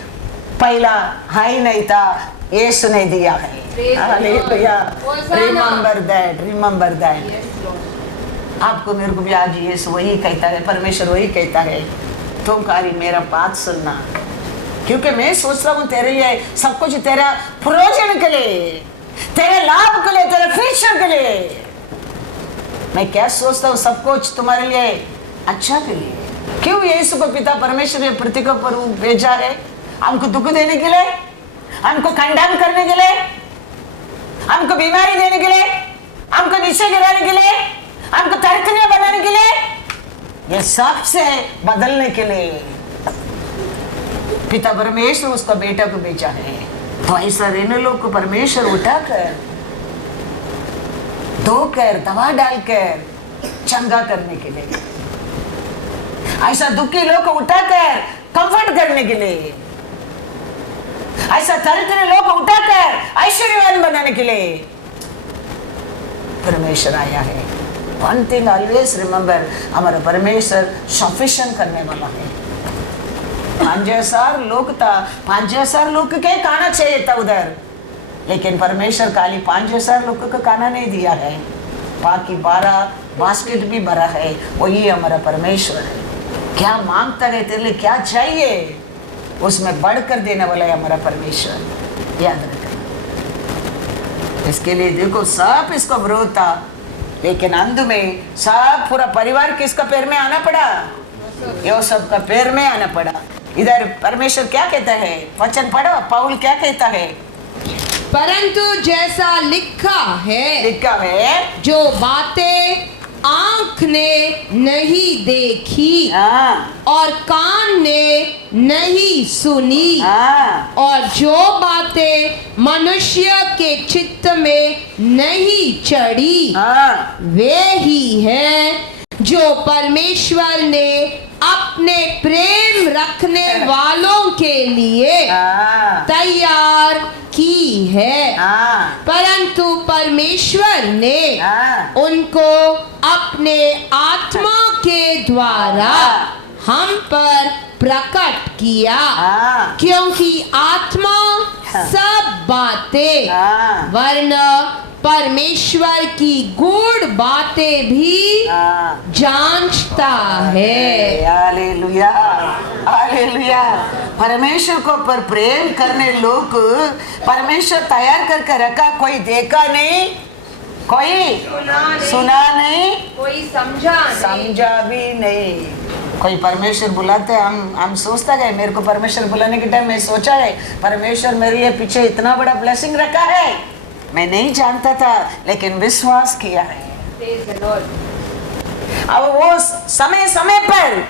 पहला हाई नहीं था, यीशु ने दिया है। Hallelujah, remember that. आपको मेरे को भी आज यीशु वही कहता है, परमेश्वर वही कहता है, तुम कारी मेरा बात सुनना, क्योंकि मैं सोचता हूँ तेरे लिए सब कुछ तेरा प्रयोजन के लिए, तेरे लाभ के लिए, तेरे फ्यूचर के लिए। मैं क्या सोचता हूँ, सब कुछ तुम्हारे लिए अच्छा के लिए। क्यों यीशु को पिता परमेश्वर ने पृथ्वी पर भेजा है? हमको दुख देने के लिए, हमको कंडेम करने के लिए, हमको बीमारी देने के लिए, हमको नीचे गिराने के लिए, हमको तरकने बनाने के लिए, ये सब से बदलने के लिए पिता परमेश्वर उसका बेटा को भेजा है। तो ऐसा रहने लोग को परमेश्वर उठाकर, धोकर, दवा डालकर चंगा करने के लिए, ऐसा दुखी लोग को उठाकर कंफर्ट करने के लिए, ऐसा दरिद्र लोग को उठाकर ऐश्वर्यवान बनाने के लिए परमेश्वर आया है। वन थिंग ऑलवेज रिमेंबर, हमारा परमेश्वर सफिशिएंट करने वाला है। 5000 लोग था, 5000 लोग के खाना चाहिए था उधर, लेकिन परमेश्वर खाली 5000 लोग को खाना नहीं दिया है, बाकी 12 बास्केट भी भरा है। वही हमारा परमेश्वर है। क्या मांगता है तेरे लिए, क्या चाहिए, उसमें बढ़कर देने वाला है हमारा परमेश्वर, याद रखना। इसके लिए देखो सब इसका विरोध था, लेकिन अंत में सब पूरा परिवार किसका पैर में आना पड़ा? यूसुफ का पैर में आना पड़ा। इधर परमेश्वर क्या कहता है, वचन पढ़ो, पौल क्या कहता है? परंतु जैसा लिखा है, जो बातें आंख ने नहीं देखी और कान ने नहीं सुनी और जो बातें मनुष्य के चित्त में नहीं चढ़ी, वे ही है जो परमेश्वर ने अपने प्रेम रखने वालों के लिए तैयार की है। परंतु परमेश्वर ने उनको अपने आत्मा के द्वारा हम पर प्रकट किया, क्योंकि आत्मा सब बातें वरना परमेश्वर की गूढ़ बातें भी जांचता है। Hallelujah, hallelujah. परमेश्वर को पर प्रेम करने लोग परमेश्वर तैयार करके रखा, कोई देखा नहीं, कोई सुना नहीं, कोई समझा भी नहीं। कोई परमेश्वर बुलाते, हम सोचता है, मेरे को परमेश्वर बुलाने के टाइम में सोचा है परमेश्वर मेरे लिए पीछे इतना बड़ा ब्लेसिंग रखा है, मैं नहीं जानता था, लेकिन विश्वास किया है। अब वो समय समय पर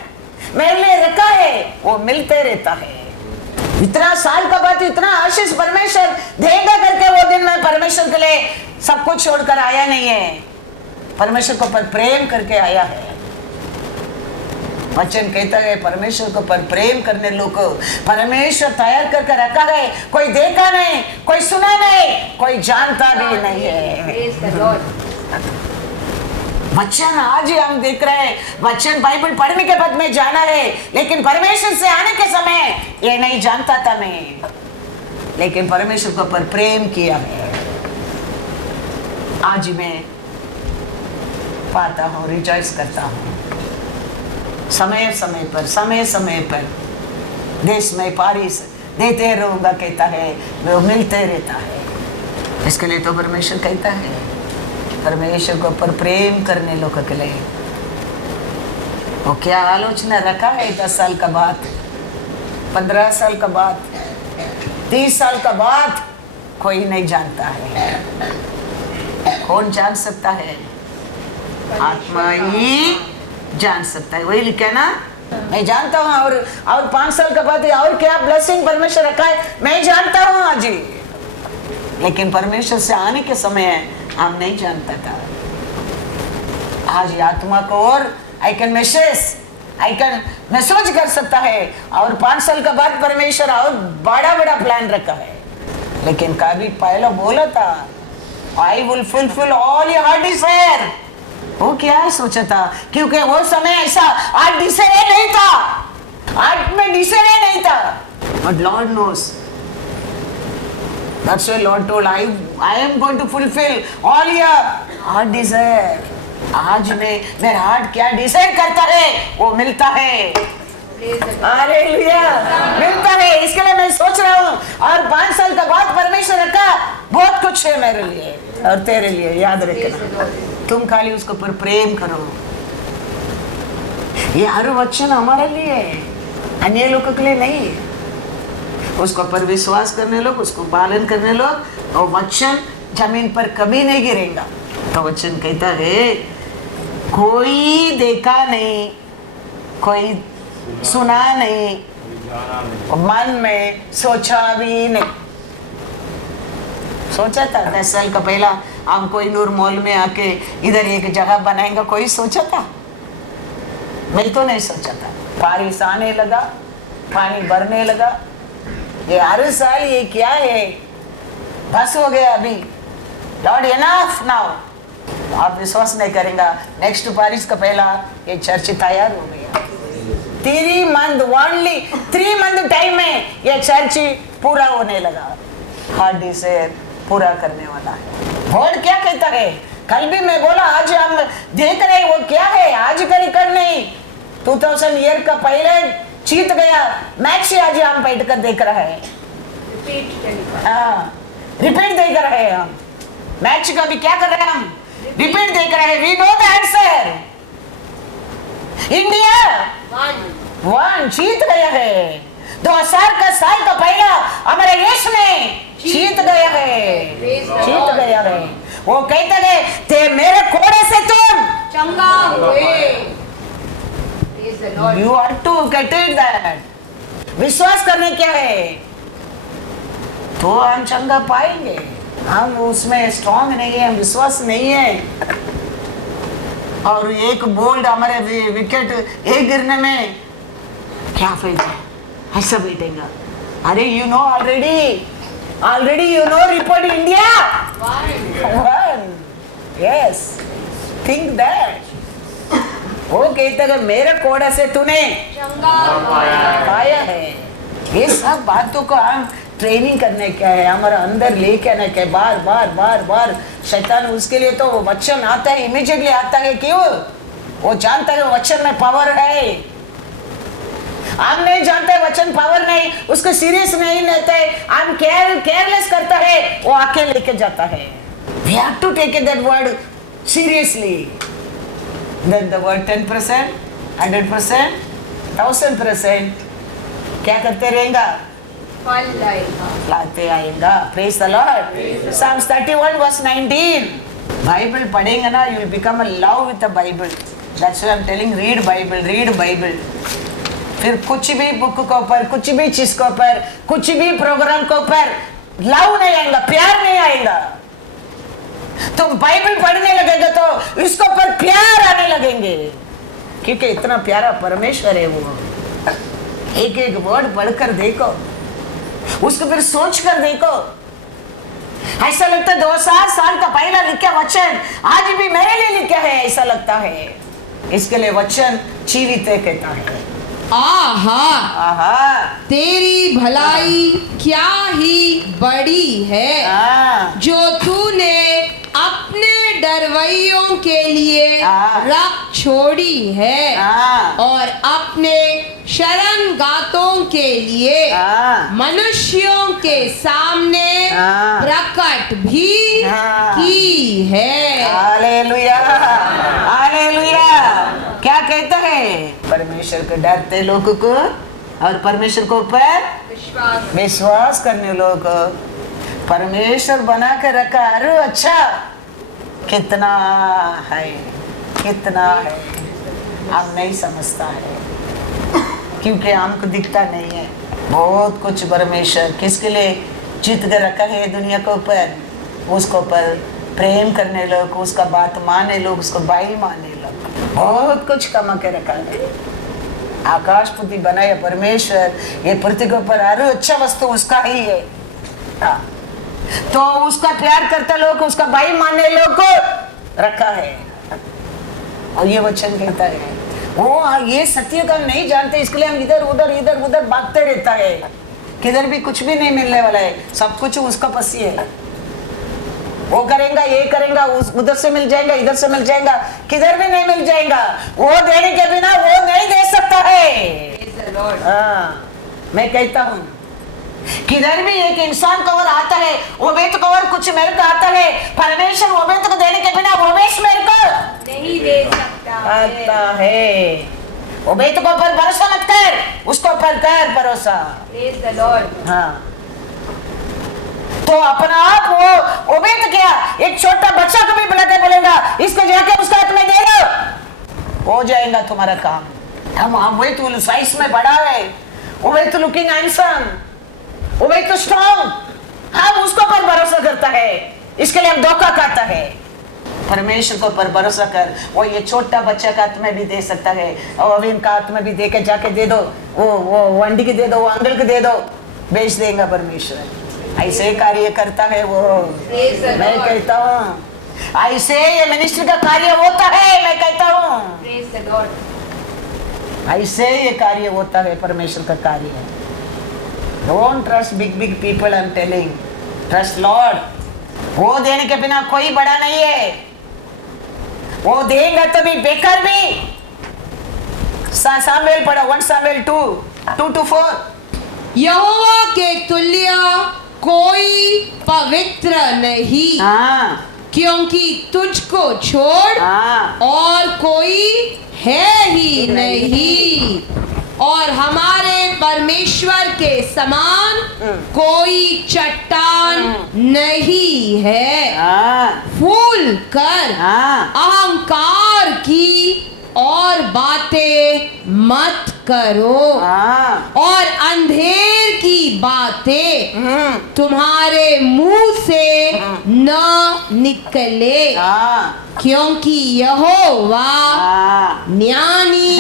मेरे लिए रखा है, वो मिलते रहता है। इतना साल का बाद इतना आशीष परमेश्वर देगा करके वो दिन में परमेश्वर के लिए सब कुछ छोड़कर आया नहीं है, परमेश्वर को पर प्रेम करके आया है। वचन कहता है परमेश्वर को पर प्रेम करने लोग को परमेश्वर तैयार करके रखा है, कोई देखा नहीं, कोई सुना नहीं, कोई जानता भी नहीं है। वचन आज ही हम देख रहे हैं, वचन बाइबल पढ़ने के बाद में जाना है, लेकिन परमेश्वर से आने के समय ये नहीं जानता था मैं, लेकिन परमेश्वर को पर प्रेम किया है। आज मैं पाता हूँ, रिजॉइस करता हूँ, समय समय पर देश में पारिश देते रहूंगा कहता है, वो मिलते रहता है। इसके लिए तो परमेश्वर कहता है, परमेश्वर को पर प्रेम करने लोगों के लिए वो क्या आलोचना रखा है 10 साल का बाद, 15 साल का बाद, 30 साल का बाद, कोई नहीं जानता है। कौन जान सकता है? आत्मा ही जान सकता है। वही लिखा है ना, मैं जानता हूँ, और 5 साल के बाद और क्या ब्लेसिंग परमेश्वर रखा है मैं जानता हूँ आज ही, लेकिन परमेश्वर से आने के समय हम नहीं जानता था। आज आत्मा को और आई कैन मैसेज कर सकता है, और 5 साल के बाद परमेश्वर और बड़ा बड़ा प्लान रखा है। लेकिन कभी पहले बोला था I will fulfil all your heart Dzire. वो क्या सोचा था, क्योंकि वो समय ऐसा हार्ट डिजायर नहीं था, हार्ट में डिजायर नहीं था, but Lord knows. That's why Lord told, I am going to fulfill all your heart desire. आज मेरा हार्ट क्या डिसाइड करता है वो मिलता है। हालेलुया, मिलता है। इसके लिए मैं सोच रहा हूँ, और 5 साल का बाद परमेश्वर का बहुत कुछ है मेरे लिए और तेरे लिए। याद रखना, तुम खाली उसको पर प्रेम करो। ये हर वचन हमारे लिए, अन्य लोगों के लिए नहीं। उसको पर विश्वास करने लोग, उसको पालन करने लोग, और वचन जमीन पर कभी नहीं गिरेगा। तो वचन कहता है कोई देखा नहीं, कोई सुना नहीं, मन में सोचा भी नहीं। सोचा था 10 साल का पहला हम कोई नूर मॉल में आके इधर एक जगह बनाएंगे, कोई सोचा था? मैं तो नहीं सोचा था। बारिश आने लगा, पानी भरने लगा। ये हर साल ये क्या है, बस हो गया अभी। Lord enough now. आप विश्वास नहीं करेंगे, नेक्स्ट बारिश का पहला ये चर्च तैयार हो गया। 3 मंथ, ओनली 3 मंथ टाइम में ये चर्च पूरा होने लगा। हार्ट डिजायर पूरा करने वाला है। वर्ड क्या कहता है? कल भी मैं बोला, आज हम देख रहे वो क्या है, आज का रिकॉर्ड नहीं, 2000 ईयर का पहले जीत गया मैच आज हम बैठ कर देख रहे हैं। रिपीट देख रहे हैं हम। मैच का भी क्या कर रहे हैं हम? रिपीट देख रहे हैं। We know the answer. India 1 जीत गया है। 2000 का साल का पहला हमारे देश में जीत गया है, जीत गया है। वो कहते हैं ते मेरे कोड़े से तुम चंगा हुए। You are to get it that। विश्वास करने क्या है तो हम चंगा पाएंगे। हम उसमें स्ट्रांग नहीं है, हम विश्वास नहीं है। और एक बोल्ड हमारे विकेट एक गिरने में क्या फायदा, ऐसा बैठेगा। अरे you know already you know report India 1। Yes, think that. वो कहते हैं मेरे कोड़े से तूने पाया है। ये सब बातों को हम ट्रेनिंग करने क्या है, हमारा अंदर लेके आने के बार बार बार बार। शैतान उसके लिए तो वचन आता है, इमीडिएटली आता है। क्यों? वो जानता है वचन में पावर है। हम नहीं जानते वचन पावर नहीं, उसको सीरियस नहीं लेते, हम केयरलेस करता है, वो आके लेके जाता है। We have to take that word seriously. Then the word 10%, 100%, 1000% क्या करते रहेगा? फल लाते आएगा। Praise the Lord. Psalms 31 verse 19. Bible पढ़ेंगे ना, you will become a love with the Bible. That's why I'm telling, read Bible. फिर कुछ भी बुक के ऊपर, कुछ भी चीज के ऊपर, कुछ भी प्रोग्राम के ऊपर लव नहीं आएगा, प्यार नहीं आएगा। तुम बाइबल पढ़ने लगेंगे तो इसके ऊपर प्यार आने लगेंगे, क्योंकि इतना प्यारा परमेश्वर है। वो एक एक वर्ड पढ़कर देखो, उसको फिर सोच कर देखो। ऐसा लगता है 2000 साल का पहला लिखा वचन आज भी मेरे लिए लिखा है, ऐसा लगता है। इसके लिए वचन जीवित है कहता है। आहा, तेरी भलाई क्या ही बड़ी है, जो तूने अपने डरवैयों के लिए रख छोड़ी है, और अपने शरणगातों के लिए मनुष्यों के सामने प्रकट भी की है। Hallelujah, hallelujah. क्या कहता है? परमेश्वर को डरते लोगों को और परमेश्वर को ऊपर विश्वास करने लोगों को परमेश्वर बना के रखा। अरे अच्छा, कितना है, कितना है, हम नहीं समझता है, क्योंकि हमको दिखता नहीं है। बहुत कुछ परमेश्वर किसके लिए जीत के रखा है दुनिया के ऊपर। उसको पर प्रेम करने लोग, उसका बात माने लोग, उसको भाई माने लोग, बहुत कुछ कमा के रखा है। आकाश पृथ्वी बनाया परमेश्वर, ये पृथ्वी के ऊपर हर अच्छा वस्तु उसका ही है। तो उसका प्यार करते लोग, उसका भाई मानने लोग को रखा है। और ये वचन कहता है वो ये सत्य का नहीं जानते, इसके लिए हम इधर उधर भागते रहता है। किधर भी कुछ भी नहीं मिलने वाला है, सब कुछ उसका पसी है। वो करेगा, ये करेगा, उधर से मिल जाएगा, इधर से मिल जाएगा, किधर भी नहीं मिल जाएगा। वो देने के बिना वो नहीं दे सकता है। मैं कहता हूँ किधर भी एक इंसान कवर आता है, वो भी तो कवर कुछ मेरे को आता है। परमेश्वर वो भी तो देने के बिना वो भी मेरे को नहीं दे सकता आता है। वो भी तो पर भरोसा मत कर, उसको पर कर भरोसा। हाँ, तो अपना आप वो भी तो क्या, एक छोटा बच्चा को भी बुलाकर बोलेगा इसको जाके उसका हाथ में दे दो, हो जाएगा तुम्हारा काम। हम वही तो साइज में बड़ा है, वो वही तो लुकिंग हैंडसम, वो वही तो स्ट्रॉन्ग, हम उसको पर भरोसा करता है, इसके लिए हम धोखा खाता है। परमेश्वर को पर भरोसा कर, वो ये छोटा बच्चा का हाथ में भी दे सकता है, और अभी इनका हाथ में भी दे के जाके दे दो, वो आंटी के दे दो, वो अंकल के दे दो, बेच देगा परमेश्वर। ऐसे कार्य करता है वो। मैं कहता हूँ ऐसे ये मिनिस्ट्री का कार्य होता है। मैं कहता हूँ ऐसे ये कार्य होता है, परमेश्वर का कार्य है। Don't trust big people, I am telling, trust Lord. वो देने के बिना कोई बड़ा नहीं है, वो देगा तो भी बेकार भी। सामुएल पढ़ो, 1 सामुएल 2:2-4। यहोवा के तुल्य कोई पवित्र नहीं, क्योंकि तुझको छोड़ और कोई है ही नहीं, और हमारे परमेश्वर के समान कोई चट्टान नहीं है। फूल कर अहंकार की और बातें मत करो, और अंधेर की बातें तुम्हारे मुंह से न निकले, क्योंकि यहोवा ज्ञानी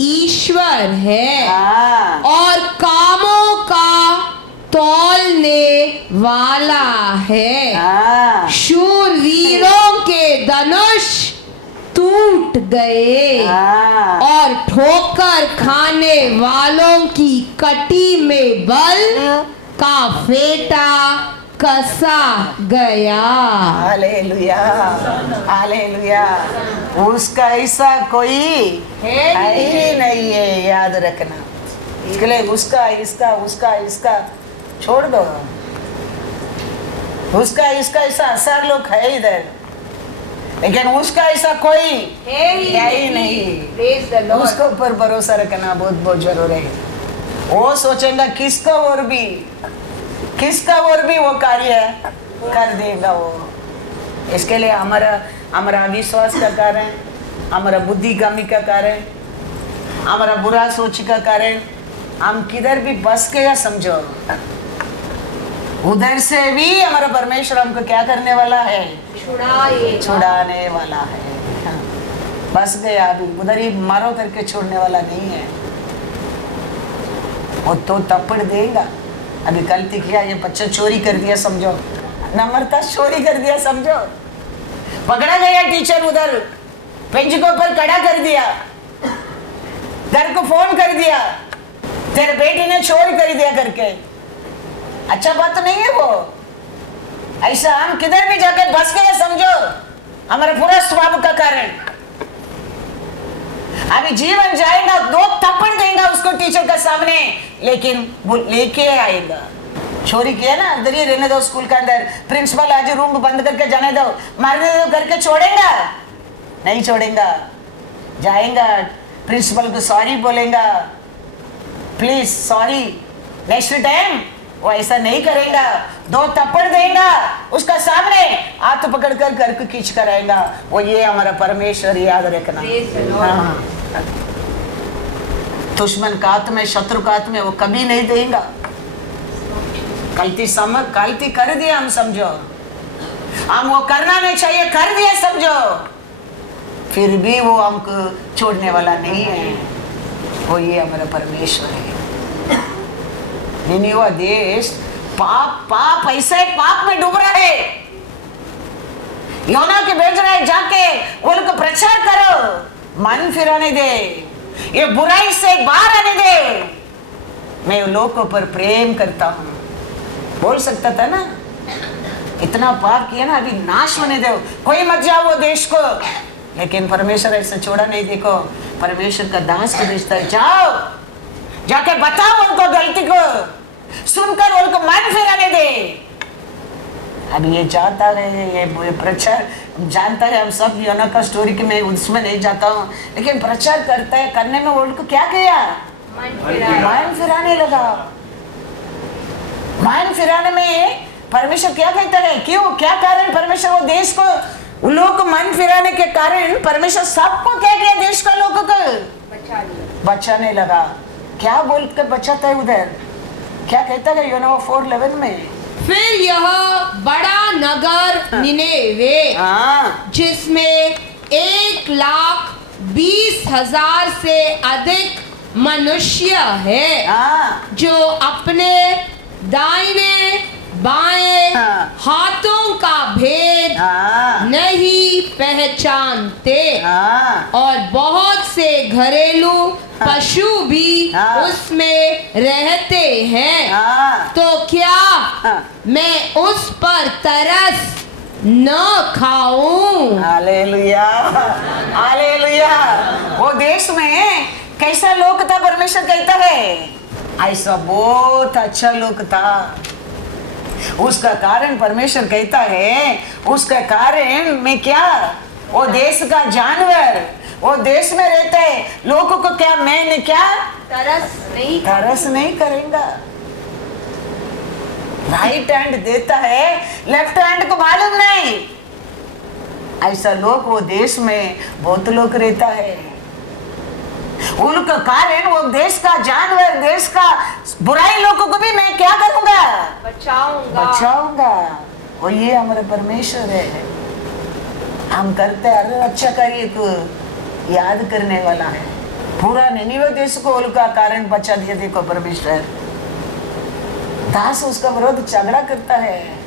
ईश्वर है और कामों का तौलने वाला है। शूरवीरों के धनुष टूट गए और ठोकर खाने वालों की कटी में बल का फेटा कसा गया। Hallelujah, hallelujah. उसका ऐसा कोई है ही नहीं है, याद रखना। इसके लिए उसका इसका छोड़ दो। उसका इसका ऐसा असर लोग है इधर, लेकिन उसका ऐसा कोई है ही नहीं। उसके ऊपर भरोसा रखना बहुत बहुत जरूरी है। वो सोचेगा किसका और भी वो कार्य कर देगा वो। इसके लिए हमारा विश्वास का कारण, हमारा बुद्धि कमी का कारण, हमारा बुरा सोच का कारण, हम किधर भी बस गया समझो, उधर से भी हमारा परमेश्वर हमको क्या करने वाला है, छुड़ाने वाला है। हाँ, बस गया, अभी उधर ही मारो करके छोड़ने वाला नहीं है। वो तो तपड़ देगा। अभी गलती किया, ये बच्चा चोरी कर दिया समझो, नम्रता चोरी कर दिया समझो, पकड़ा गया टीचर, उधर बेंच के ऊपर खड़ा कर दिया, घर को फोन कर दिया, तेरे बेटे ने चोरी कर दिया करके। अच्छा बात तो नहीं है वो। ऐसा हम किधर भी जाकर बस गए समझो, हमारे पूरा स्वभाव का कारण। अभी जीवन जाएगा, 2 थप्पड़ देगा उसको टीचर के सामने, लेकिन वो लेके आएगा। चोरी किया ना, अंदर ही रहने दो, स्कूल के अंदर। प्रिंसिपल आज रूम बंद करके जाने दो, मारने दो करके छोड़ेगा? नहीं छोड़ेगा। जाएगा, प्रिंसिपल को सॉरी बोलेगा, प्लीज सॉरी, नेक्स्ट टाइम वो ऐसा नहीं करेगा। 2 थप्पड़ देगा उसका सामने, हाथ पकड़कर घर को खींच कर आएगा। वो ये हमारा परमेश्वर, याद रखना। हाँ, दुश्मन का हाथ में, शत्रु का हाथ में वो कभी नहीं देगा। गलती कर दिया हम समझो, हम वो करना नहीं चाहिए कर दिया समझो, फिर भी वो हमको छोड़ने वाला नहीं है। वो ये हमारा परमेश्वर है। निनिवे देश पाप ऐसे पाप में डूब रहा है। योना के भेज रहा है, जाके उनको प्रचार करो, मन फिराने दे, ये बुराई से बाहर आने दे। मैं लोगों पर प्रेम करता हूं, बोल सकता था ना, इतना पाप किया ना, अभी नाश होने दो, कोई मत जाओ वो देश को। लेकिन परमेश्वर ऐसा छोड़ा नहीं। देखो परमेश्वर का दास को भेजता है, जाओ जाके बताओ उनको गलती को, सुनकर उनको मन फिराने दे। अब ये जाता है, ये प्रचार जानता है, हम सब योना का स्टोरी कि मैं उसमें नहीं जाता हूँ, लेकिन प्रचार करता है, करने में उनको क्या किया, मन फिराने लगा। मन फिराने में परमेश्वर क्या कहता है, क्यों, क्या कारण परमेश्वर वो देश को, उन लोगों को मन फिराने के कारण परमेश्वर सबको क्या किया, देश का लोगों को बचाने लगा। क्या बोलकर बचाता है उधर, क्या कहता है योना 4:11 में, फिर यह बड़ा नगर निनेवे, जिसमें 1,20,000 से अधिक मनुष्य है, जो अपने दाहिने बाएं हाथों का भेद नहीं पहचानते, और बहुत से घरेलू पशु भी उसमें रहते हैं, तो क्या मैं उस पर तरस न खाऊं? Hallelujah, hallelujah. वो देश में कैसा लोग था, परमेश्वर कहता है ऐसा बहुत अच्छा लोग था। उसका कारण परमेश्वर कहता है, उसका कारण में क्या, वो देश का जानवर वो देश में रहता है, लोगों को क्या, मैंने क्या तरस नहीं करेगा। राइट हैंड देता है, लेफ्ट हैंड को मालूम नहीं। ऐसा लोग वो देश में बहुत लोग रहता है, उनका कारण वो देश का जानवर, देश का बुराई लोगों को भी मैं क्या करूंगा, बचाऊंगा। वो ये हमारे परमेश्वर है। हम करते हैं, अरे अच्छा करिए तो याद करने वाला है। पूरा निनिवे देश को उनका कारण बचा दिया। देखो परमेश्वर, दास उसका विरोध झगड़ा करता है,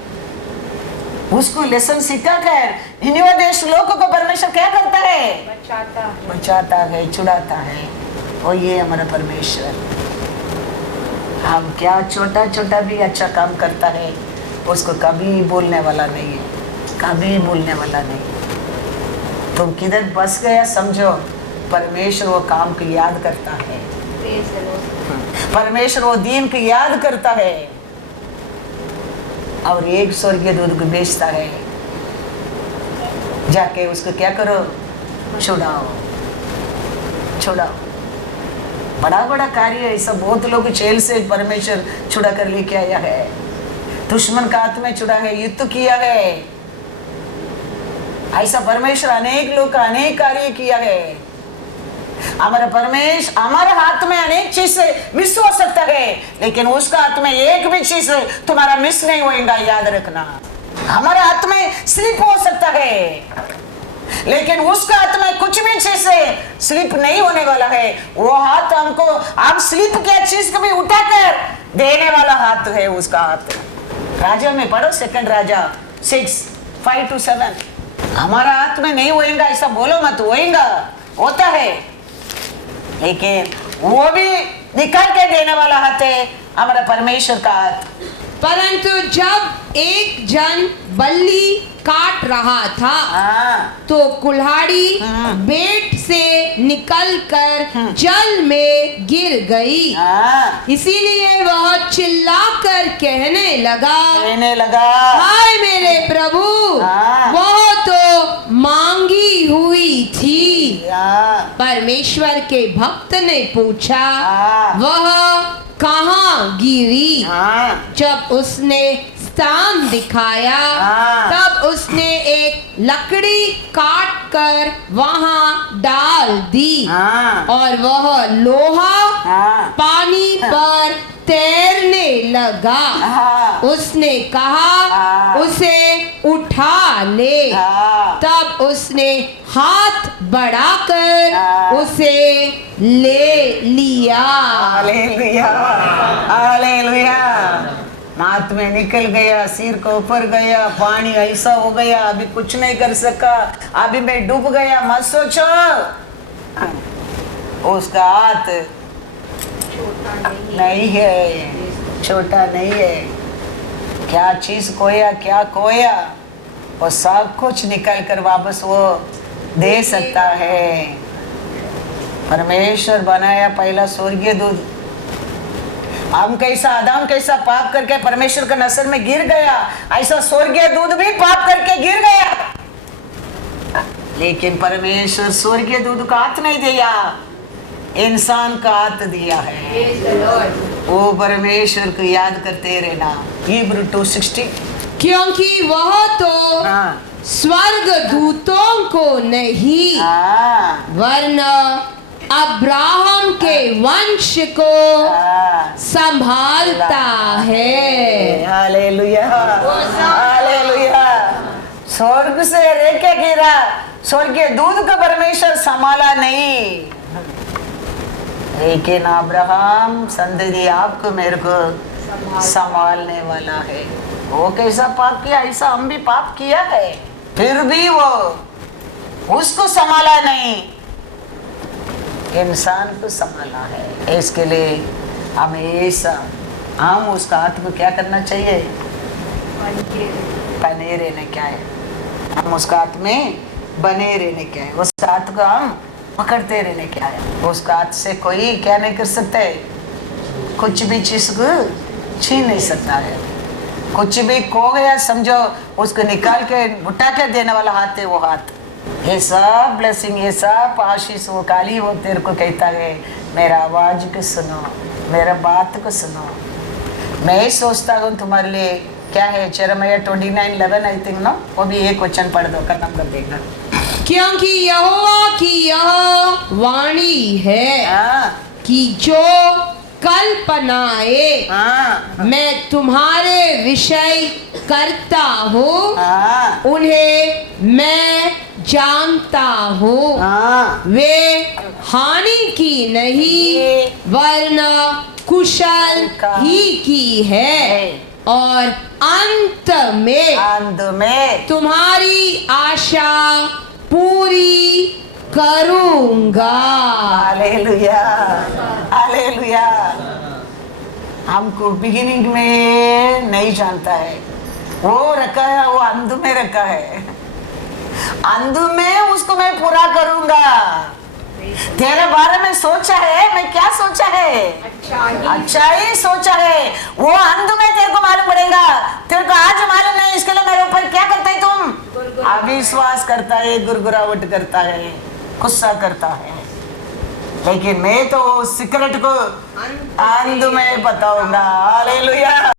उसको लेसन सिखा कर निनिवे देश लोगों को परमेश्वर क्या करता है, बचाता है, छुड़ाता है। और ये हमारा परमेश्वर, हम क्या छोटा छोटा भी अच्छा काम करता है, उसको कभी बोलने वाला नहीं है, कभी बोलने वाला नहीं। तुम किधर बस गया समझो, परमेश्वर वो काम को याद करता है, परमेश्वर वो दिन को याद करता है, और एक स्वर्गीय दूत को भेजता है, जाके उसको क्या करो, छुड़ाओ, छुड़ाओ। बड़ा बड़ा कार्य है, ऐसा बहुत लोग जेल से परमेश्वर छुड़ा कर लेके आया है, दुश्मन का हाथ में छुड़ा है, युद्ध किया है। ऐसा परमेश्वर अनेक लोग का अनेक कार्य किया है। हमारा परमेश्वर, हमारे हाथ में अनेक चीज मिस हो सकता है, लेकिन उसका हाथ में एक भी चीज तुम्हारा मिस नहीं होएगा, याद रखना। हमारे हाथ में स्लिप हो सकता है, लेकिन उसका हाथ में कुछ भी चीज स्लिप नहीं होने वाला है। वो हाथ हमको, आप स्लिप किया चीज को भी उठाकर देने वाला हाथ है उसका हाथ। राजा में पढ़ो, 2 राजा 6:5-7। हमारा हाथ में नहीं होएगा ऐसा बोलो मत, होएगा, होता है, लेकिन वो भी निकाल के देने वाला हाथ है हमारा परमेश्वर का हाथ। परंतु जब एक जन बल्ली काट रहा था, तो कुल्हाड़ी बेट से निकलकर जल में गिर गई। इसीलिए वह चिल्लाकर कहने लगा, हाय मेरे प्रभु, वह तो मांगी हुई थी। परमेश्वर के भक्त ने पूछा, वह कहाँ गिरी? जब उसने स्थान दिखाया, तब उसने एक लकड़ी काट कर वहां डाल दी, और वह लोहा पानी पर तैरने लगा। उसने कहा, उसे उठा ले। तब उसने हाथ बढ़ाकर उसे ले लिया। Hallelujah, hallelujah. नाक में निकल गया, सिर के ऊपर गया, पानी ऐसा हो गया, अभी कुछ नहीं कर सका, अभी मैं डूब गया, मत सोचो। उसका हाथ नहीं है, छोटा नहीं है। क्या चीज खोया, क्या खोया, वो सब कुछ निकल कर वापस वो दे सकता है। परमेश्वर बनाया पहला स्वर्गीय दूध। हम कैसा, आदम कैसा पाप करके परमेश्वर के नजर में गिर गया, ऐसा स्वर्गीय दूध भी पाप करके गिर गया। लेकिन परमेश्वर स्वर्गीय दूध का हाथ नहीं दिया, इंसान का हाथ दिया है। वो परमेश्वर को याद करते रहना। हिब्रू 2:16। क्योंकि वह तो स्वर्ग दूतों को नहीं वरना अब्राहम के वंश को संभालता है। Hallelujah, hallelujah. स्वर्ग से रेखे गिरा, स्वर्गीय दूध का परमेश्वर संभाला नहीं, लेकिन अब्राहम संतति आपको मेरे को संभालने वाला है। वो कैसा पाप किया, ऐसा हम भी पाप किया है, फिर भी वो उसको संभाला नहीं, इंसान को संभाला है। इसके लिए हमेशा हम उसका हाथ को क्या करना चाहिए, बने रहने क्या है, हम उसका हाथ में बने रहने क्या है, उसका हाथ को हम पकड़ते रहने क्या है। उसका हाथ से कोई क्या नहीं कर सकते, कुछ भी चीज को छीन नहीं सकता है। कुछ भी खो गया समझो, उसको निकाल के उठा के देने वाला हाथ है वो हाथ। ये सब ब्लेसिंग, ये सब आशीष वो काली वो तेरे को कहता है, मेरा आवाज को सुनो, मेरा बात को सुनो। मैं सोचता हूँ तुम्हारे लिए क्या है, यिर्मयाह 29:11 आई थिंक ना, वो भी एक वचन पढ़ दो, का नंबर देखना। क्योंकि यहोवा की यह वाणी है कि जो कल्पनाएं मैं तुम्हारे विषय करता हूँ उन्हें मैं जानता हूँ, वे हानि की नहीं वरना कुशल ही की है, और अंत में तुम्हारी आशा पूरी करूंगा। Hallelujah, hallelujah. हमको बिगिनिंग में नहीं जानता है, वो रखा है, वो अंत में रखा है, अंत में उसको मैं पूरा करूंगा। तेरे बारे में सोचा है, मैं क्या सोचा है, अच्छा ही सोचा है, वो अंत में तेरे को मालूम पड़ेगा, तेरे को आज मालूम नहीं, इसके लिए मेरे ऊपर क्या करता है तुम, अविश्वास करता है, गुरगुरावट करता है, गुस्सा करता है। लेकिन मैं तो सीक्रेट को अंत में बताऊंगा। हालेलुया।